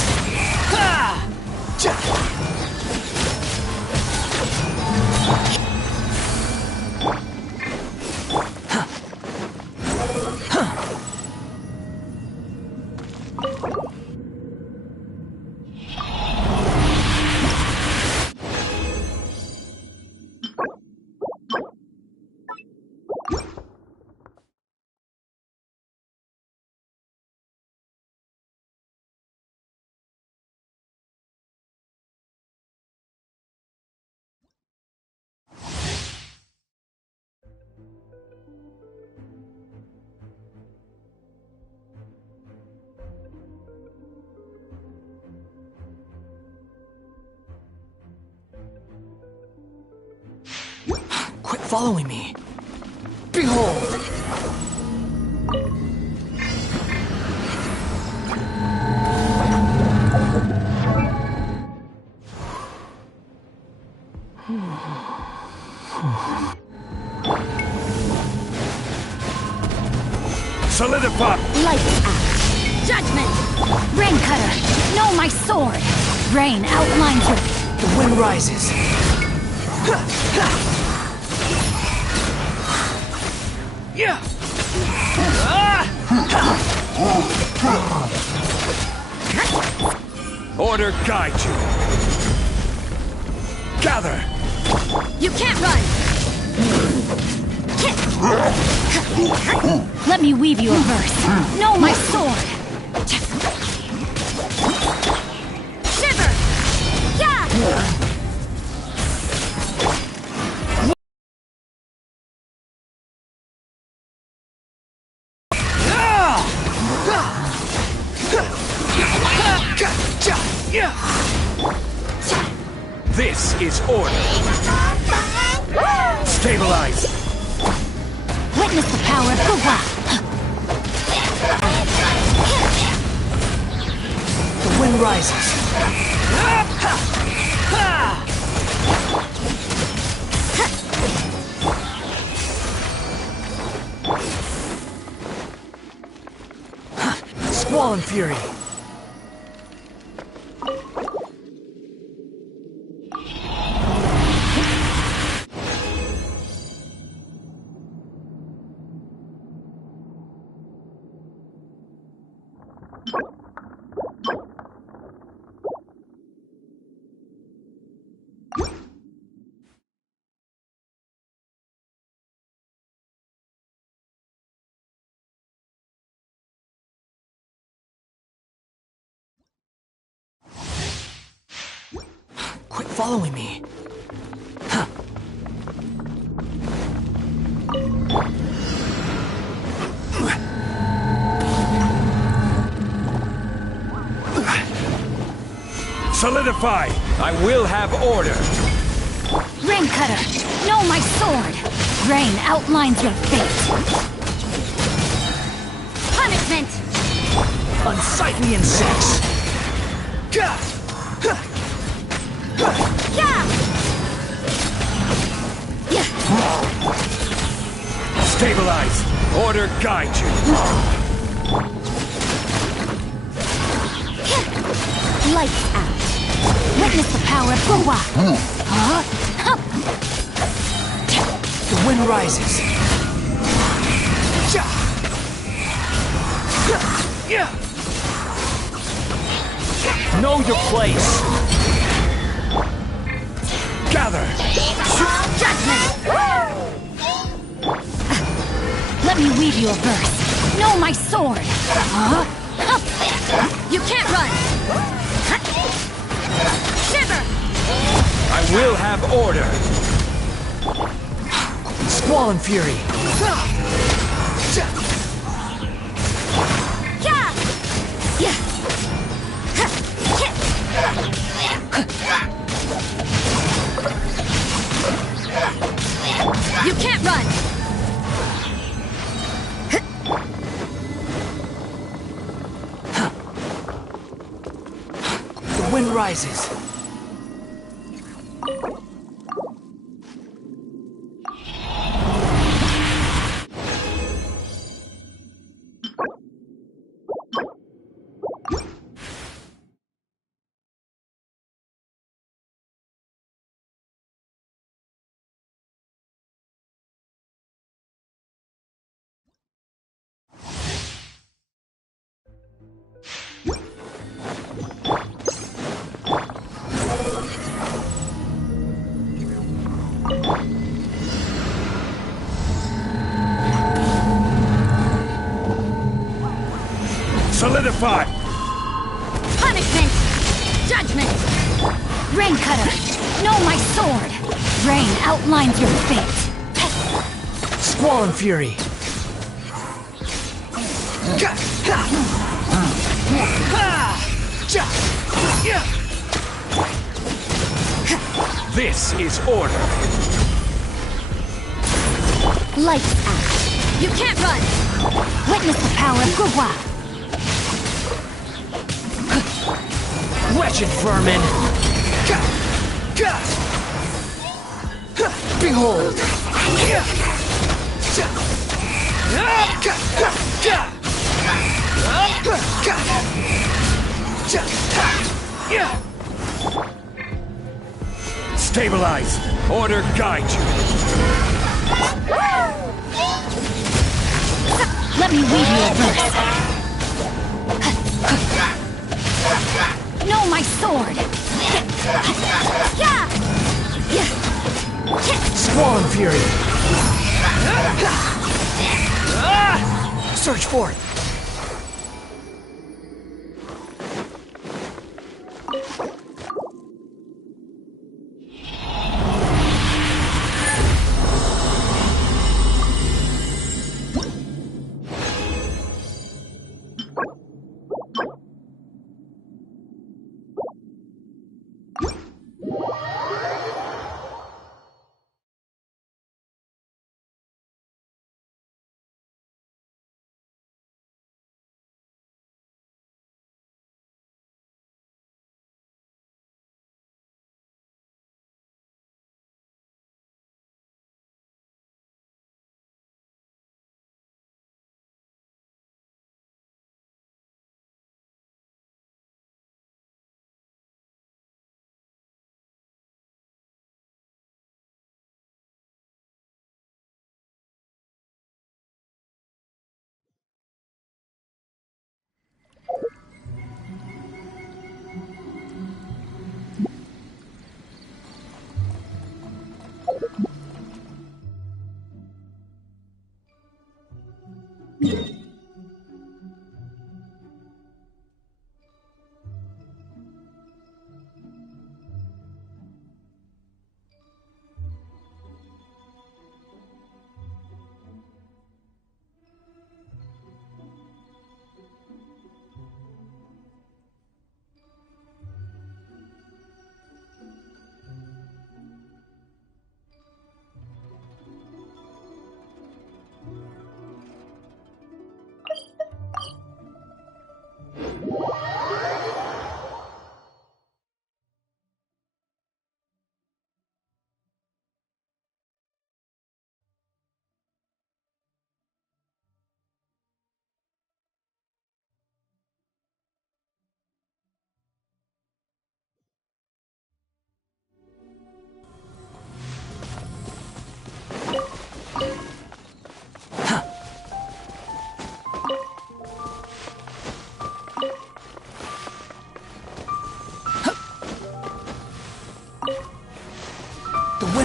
Quit following me. Behold! Solidify! Lights out. Judgment! Rain cutter! Know my sword! Rain outlines your... The wind rises. Yeah! Order guide you! Gather! You can't run! Let me weave you a verse. Know my sword! Shiver! Yeah! This is order! Stabilize! Witness the power of Gugwa! The wind rises. Squall and fury. Quit following me. Huh. Solidify! I will have order! Rain Cutter, know my sword! Rain outlines your fate! Punishment! Unsightly insects! Yeah! Stabilize! Order guide you! Lights out! Witness the power of Gua! The wind rises! Know your place! Gather! Judgment! Let me weave you a verse. Know my sword! You can't run! Shiver! I will have order! Squall Fury! You can't run! The wind rises! Solidify! Punishment! Judgment! Rain Cutter, know my sword! Rain outlines your fate! Squall Fury! This is order! Lights out! You can't run! Witness the power of Gua! Wretched vermin! Behold! Stabilize! Order guide you! Let me weave you a verse. Know my sword! Squall Fury! Search for it!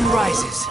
sun rises.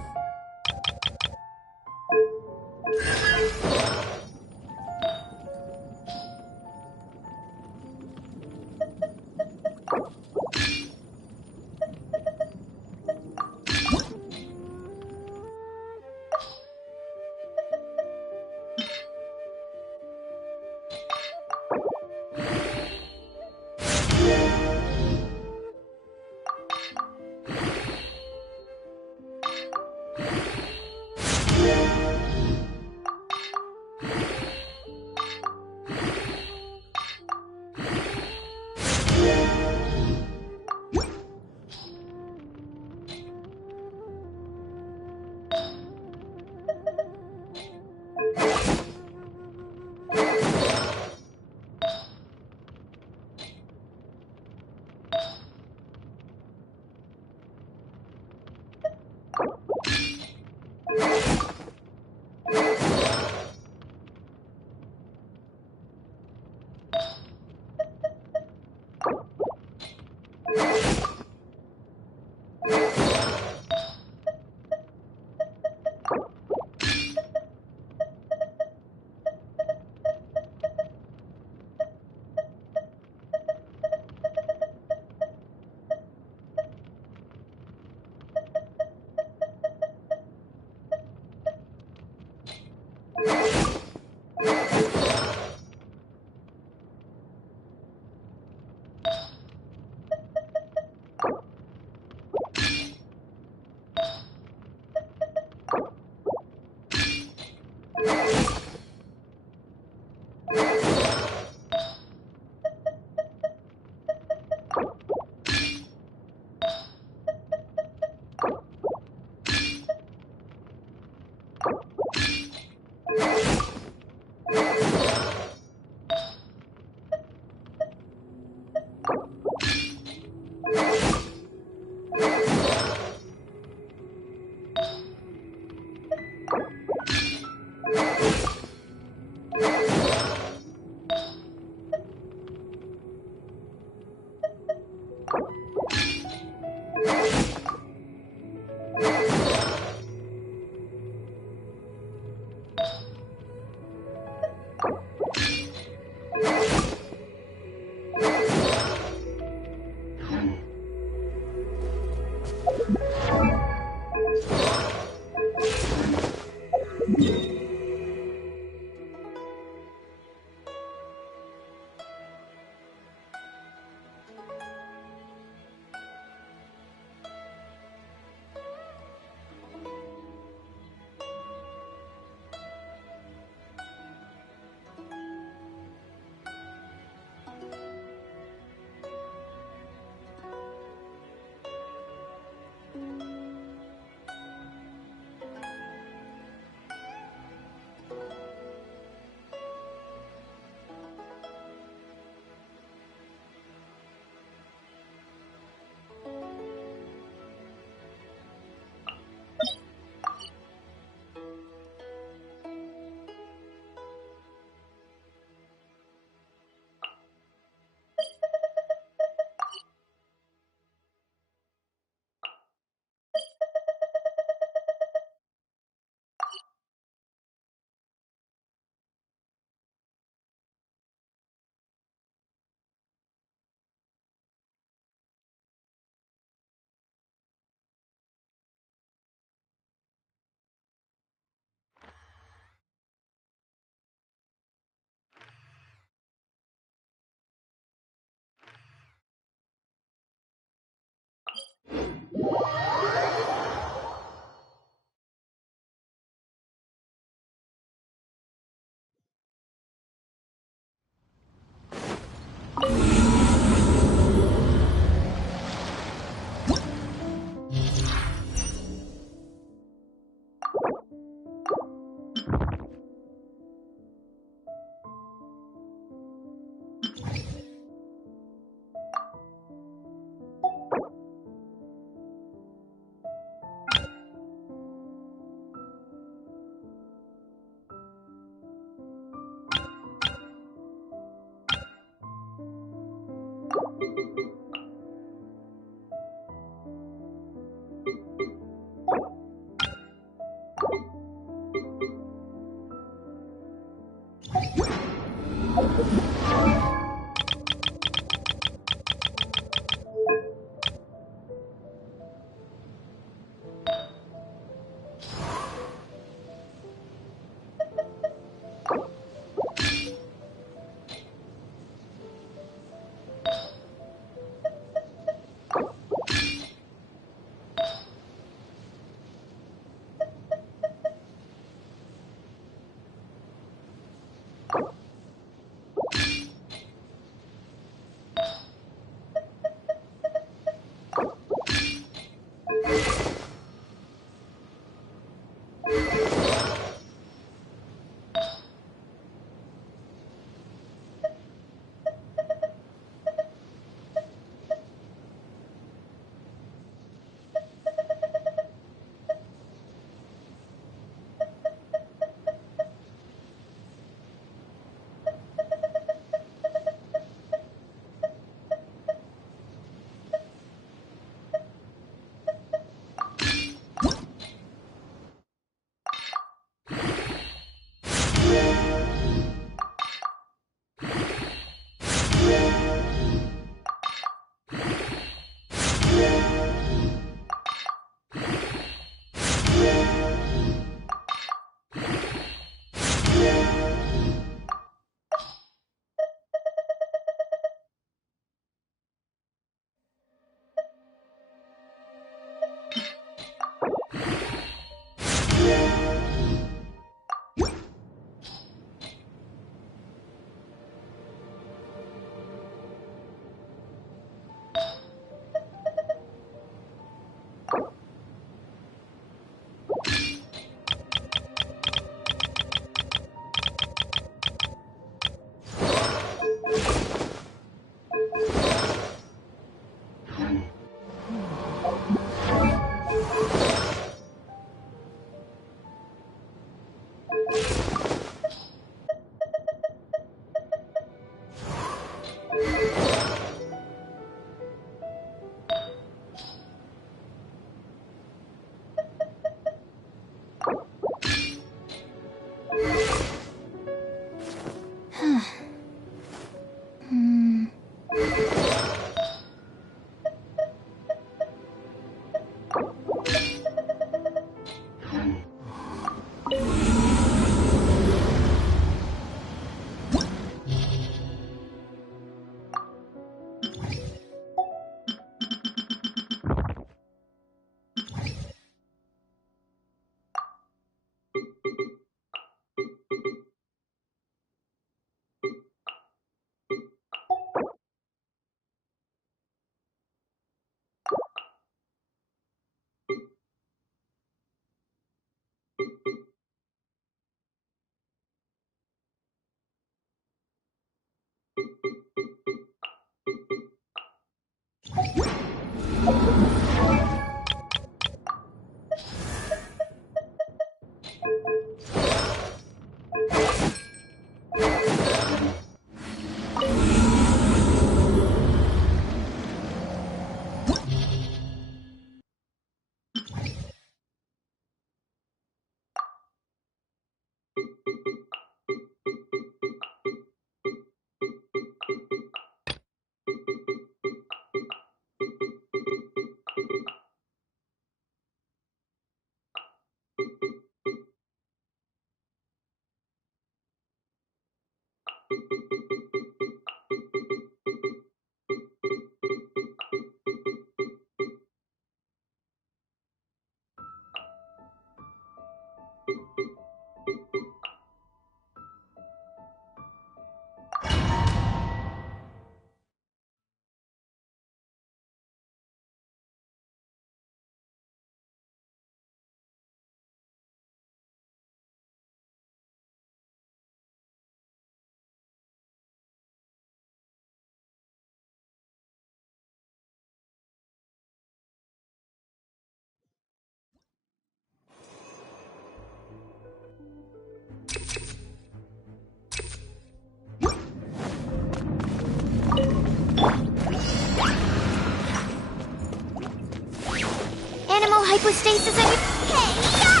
Animal hypostasis and... Hey, yeah!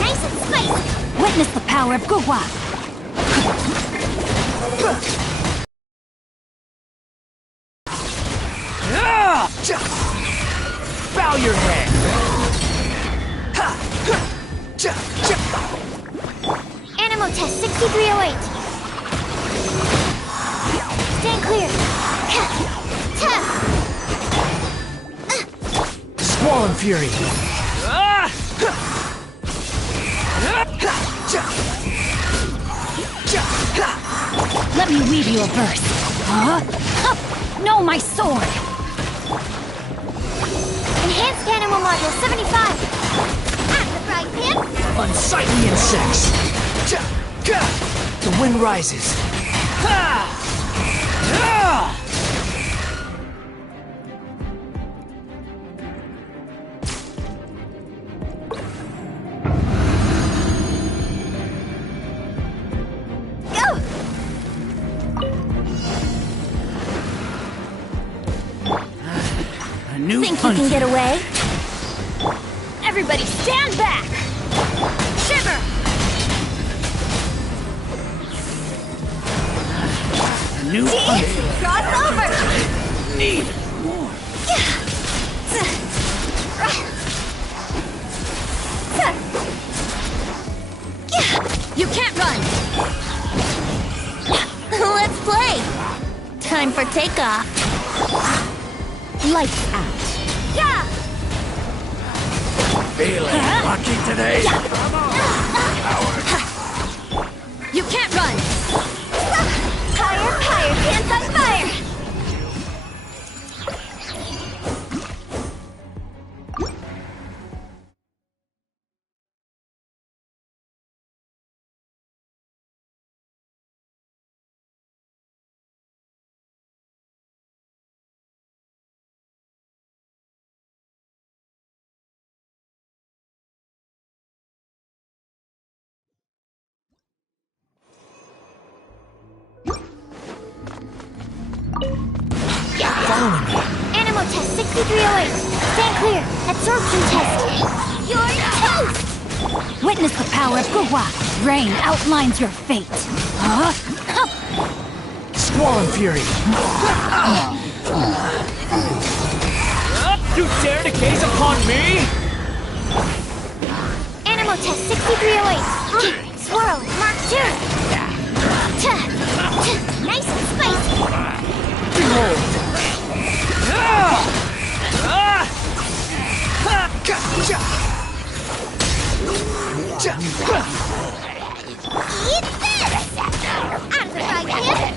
Nice and spicy! Witness the power of Gugwa! Bow your head! Animal test 6308. Stand clear. Squall Fury! Let me weave you a verse. No, my sword! Enhanced animal module 75. At the frying pan. Unsightly insects! The wind rises. A new Think hunt. you can get away? Everybody stand back! Shiver! A new hunt. Cross over! Need more. You can't run! Let's play. Time for takeoff. Lights out. Yeah! Feeling lucky today? You can't run! Higher, higher, pants on fire! Following me. Animal test 6308. Stand clear. Absorption test. You're toast! Witness the power of Gugwa! Rain outlines your fate! Squall Fury! You dare to gaze upon me? Animal test 6308. Swirl, Mark 2. Nice and spicy. Behold! Eat this! Out of the frying pan.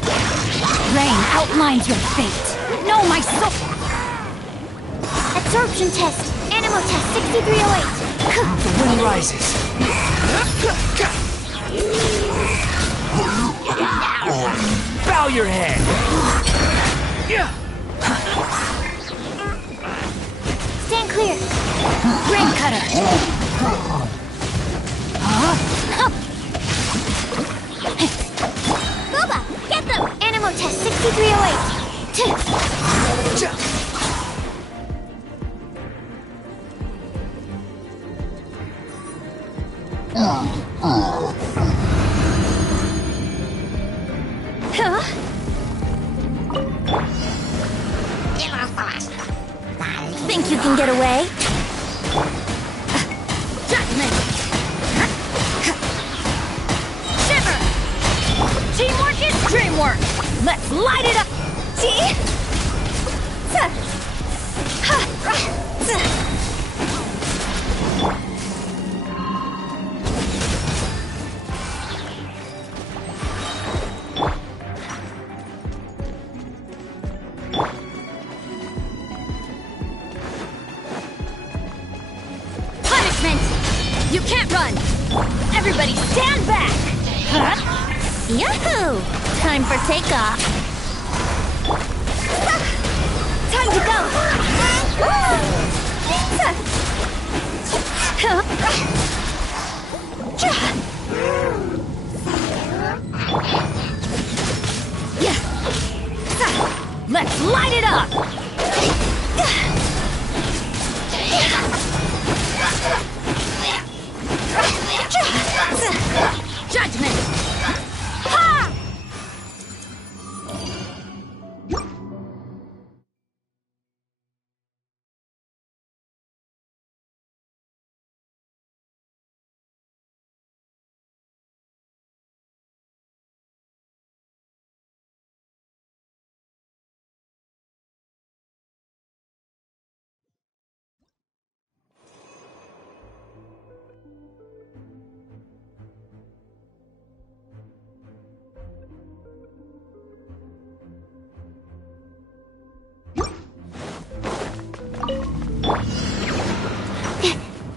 Rain outlines your fate! No, my soul! Absorption test. Animal test 6308. The wind rises. Bow your head! Stand clear. Rain cutter! Booba, get them! Animal test 6308. Huh? Think you can get away? Judgment! Shiver! Teamwork is dreamwork! Let's light it up! Punishment! You can't run! Everybody stand back! Yahoo! Time for takeoff. Time to go! Let's light it up! Judgment! Ha!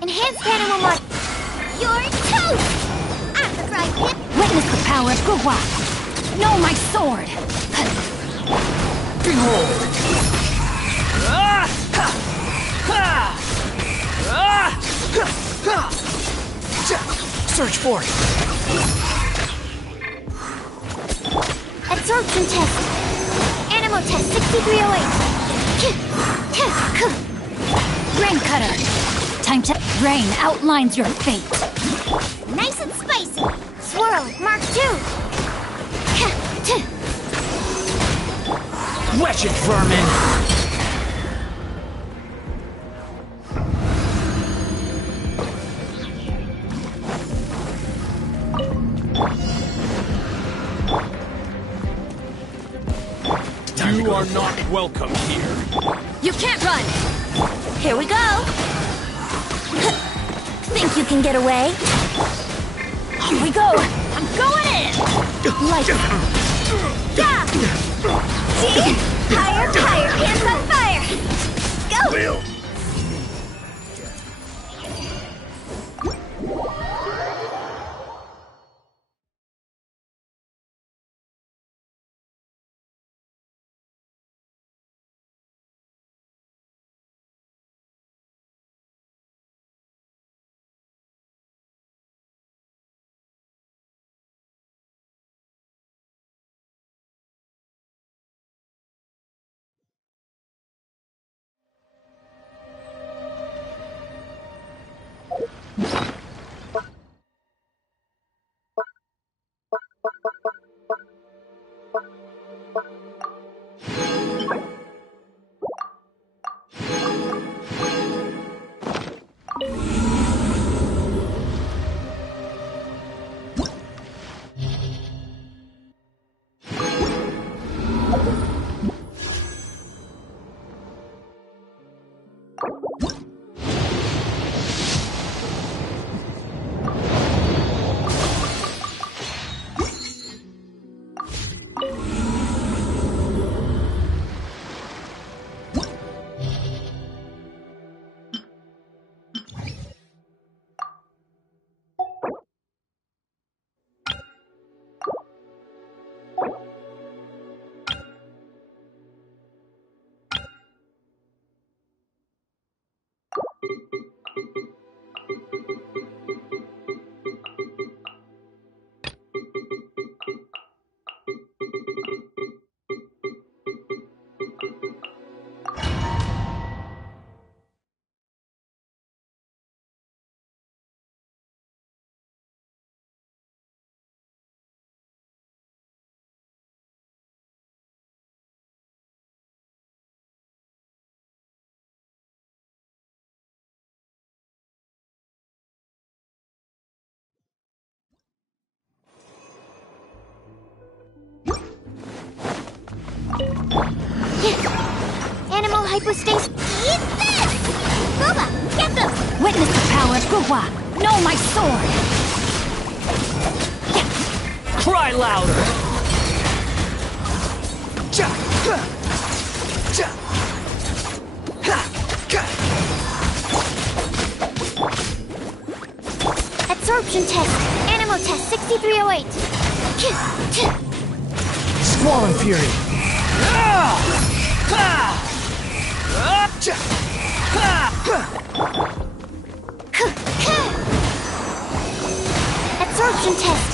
Enhanced animal mod. You're toast! I'm the fried pip. Witness the power of Gugwa! Know my sword! Behold! Search for it! Absorption test. Animal test 6308. Rain Cutter! Time to... Rain outlines your fate! Nice and spicy. Swirl, Mark 2. Wretched vermin! You are not welcome here. You can't run! Here we go. Think you can get away? Here we go! I'm going in! Like... Yeah! See? Higher, higher, hands on fire! Go! hypostasis. Eat this! Booba, get them! Witness the power of Guhua! Know my sword! Cry louder! Absorption test. Animo test 6308. Squall Fury! Absorption test.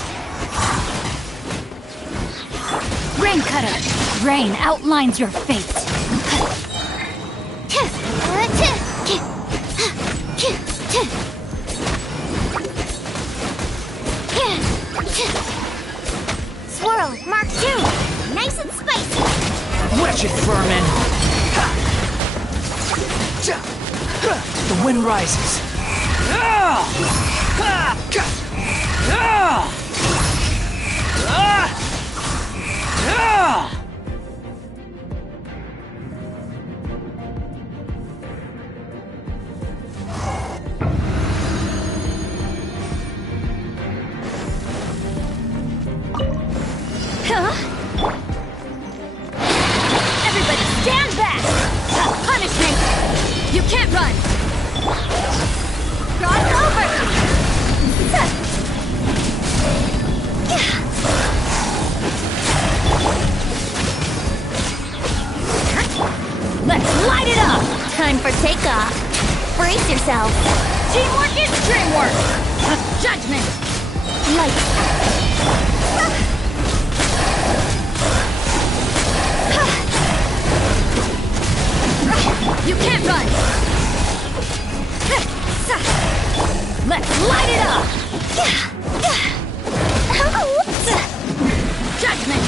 Rain Cutter! Rain outlines your fate! Swirl, Mark 2. Nice and spicy. Wretched vermin! The wind rises. Everybody stand back! Punishment! You can't run! Cross over. Let's light it up! Time for takeoff. Brace yourself. Teamwork is dreamwork! Judgment! Light. You can't run! Let's light it up! Judgment!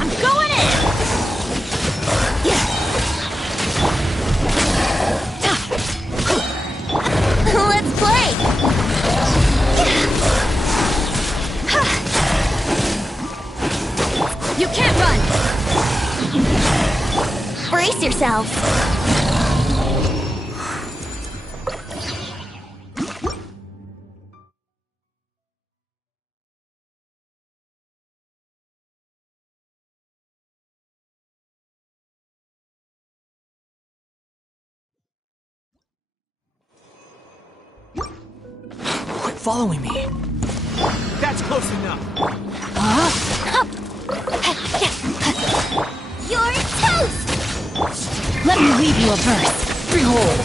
I'm going in! Let's play. You can't run! Brace yourselves. Quit following me. That's close enough. You're toast. Let me weave you a verse. Behold!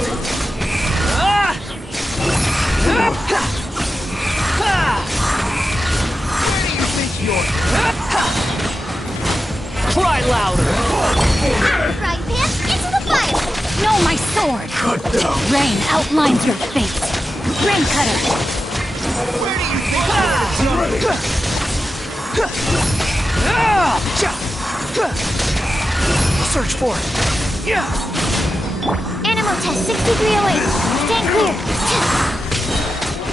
Cry louder! Frying pan into the fire. Know my sword! Cut down. Rain outlines your fate! Rain Cutter! Search for it! Animal test 6308. Stand clear.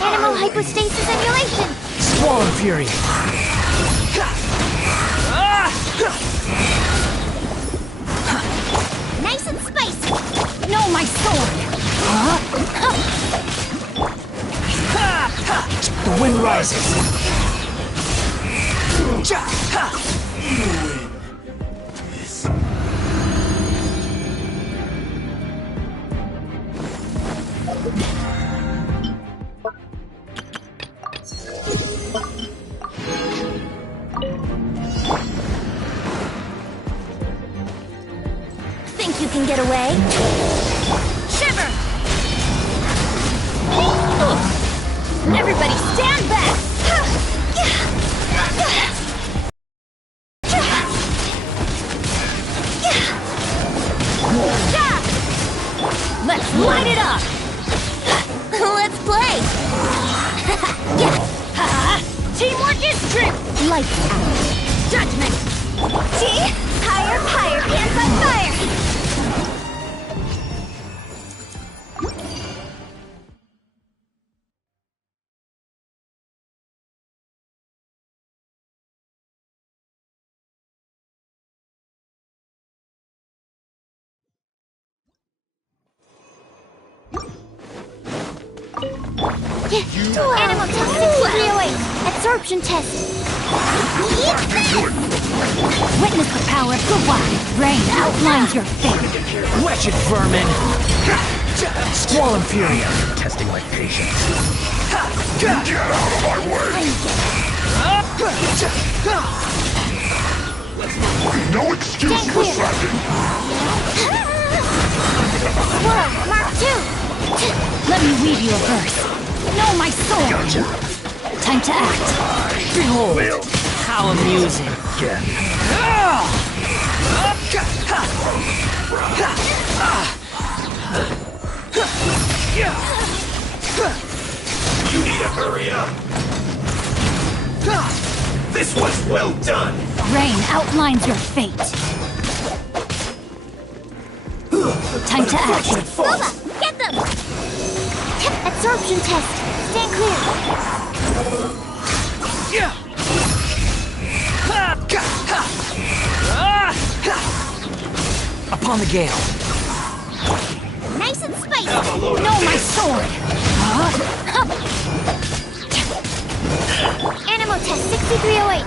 Animal hypostasis emulation. Squall Fury! Nice and spicy. Know my sword! The wind rises! Think you can get away? Shiver! Everybody stand back! Let's light it up! Let's play. Teamwork is true! Lights out! Judgment! See? Higher, higher, pants on fire. Animal test 6308. Absorption test. Witness the power of Gawa. Rain outlines your fate. Wretched vermin! Squall Infurior! Testing my patience. Get out of my way! No excuse for slacking! Swirl, Mark 2. Let me weave you a verse. Know my sword. Gotcha. Time to act. Behold! How amusing! You need to hurry up! This was well done! Rain outlines your fate. Time to act. Boba, get them! Absorption test. Stand clear. Upon the gale! Nice and spicy. Know my sword. Animal test 6308.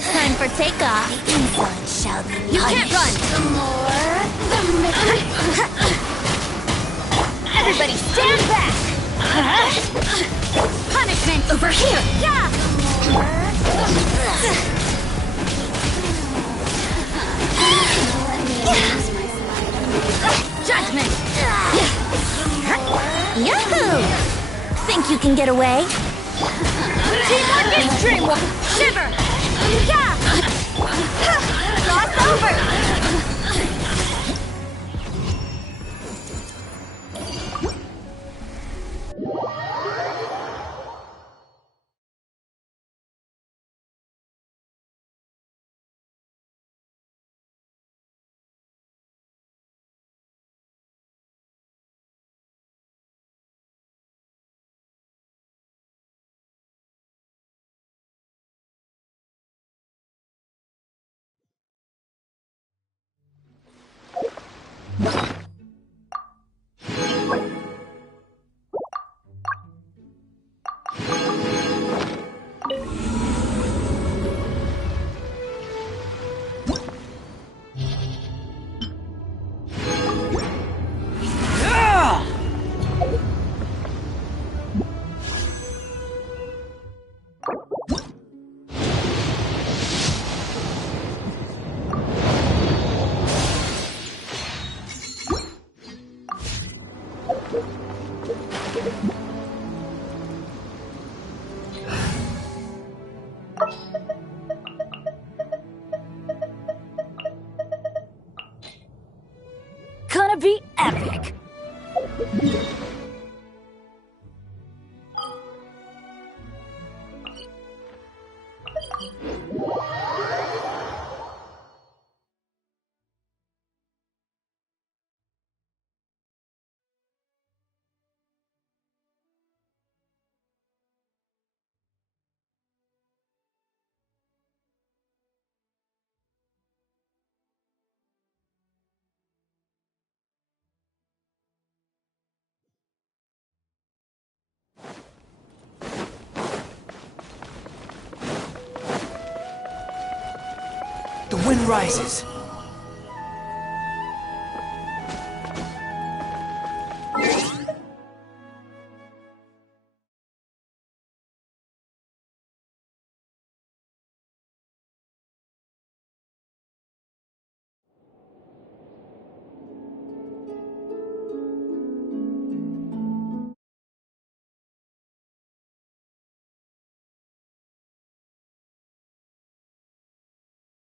Time for takeoff. Insolent shall be punished. You can't run! The more, the merrier. Everybody stand back! Punishment! Over here! Yeah! Judgment! Yahoo! Think you can get away? Teamwork is dreamwork! Shiver! Yeah! Cross over! Gonna be epic. The wind rises.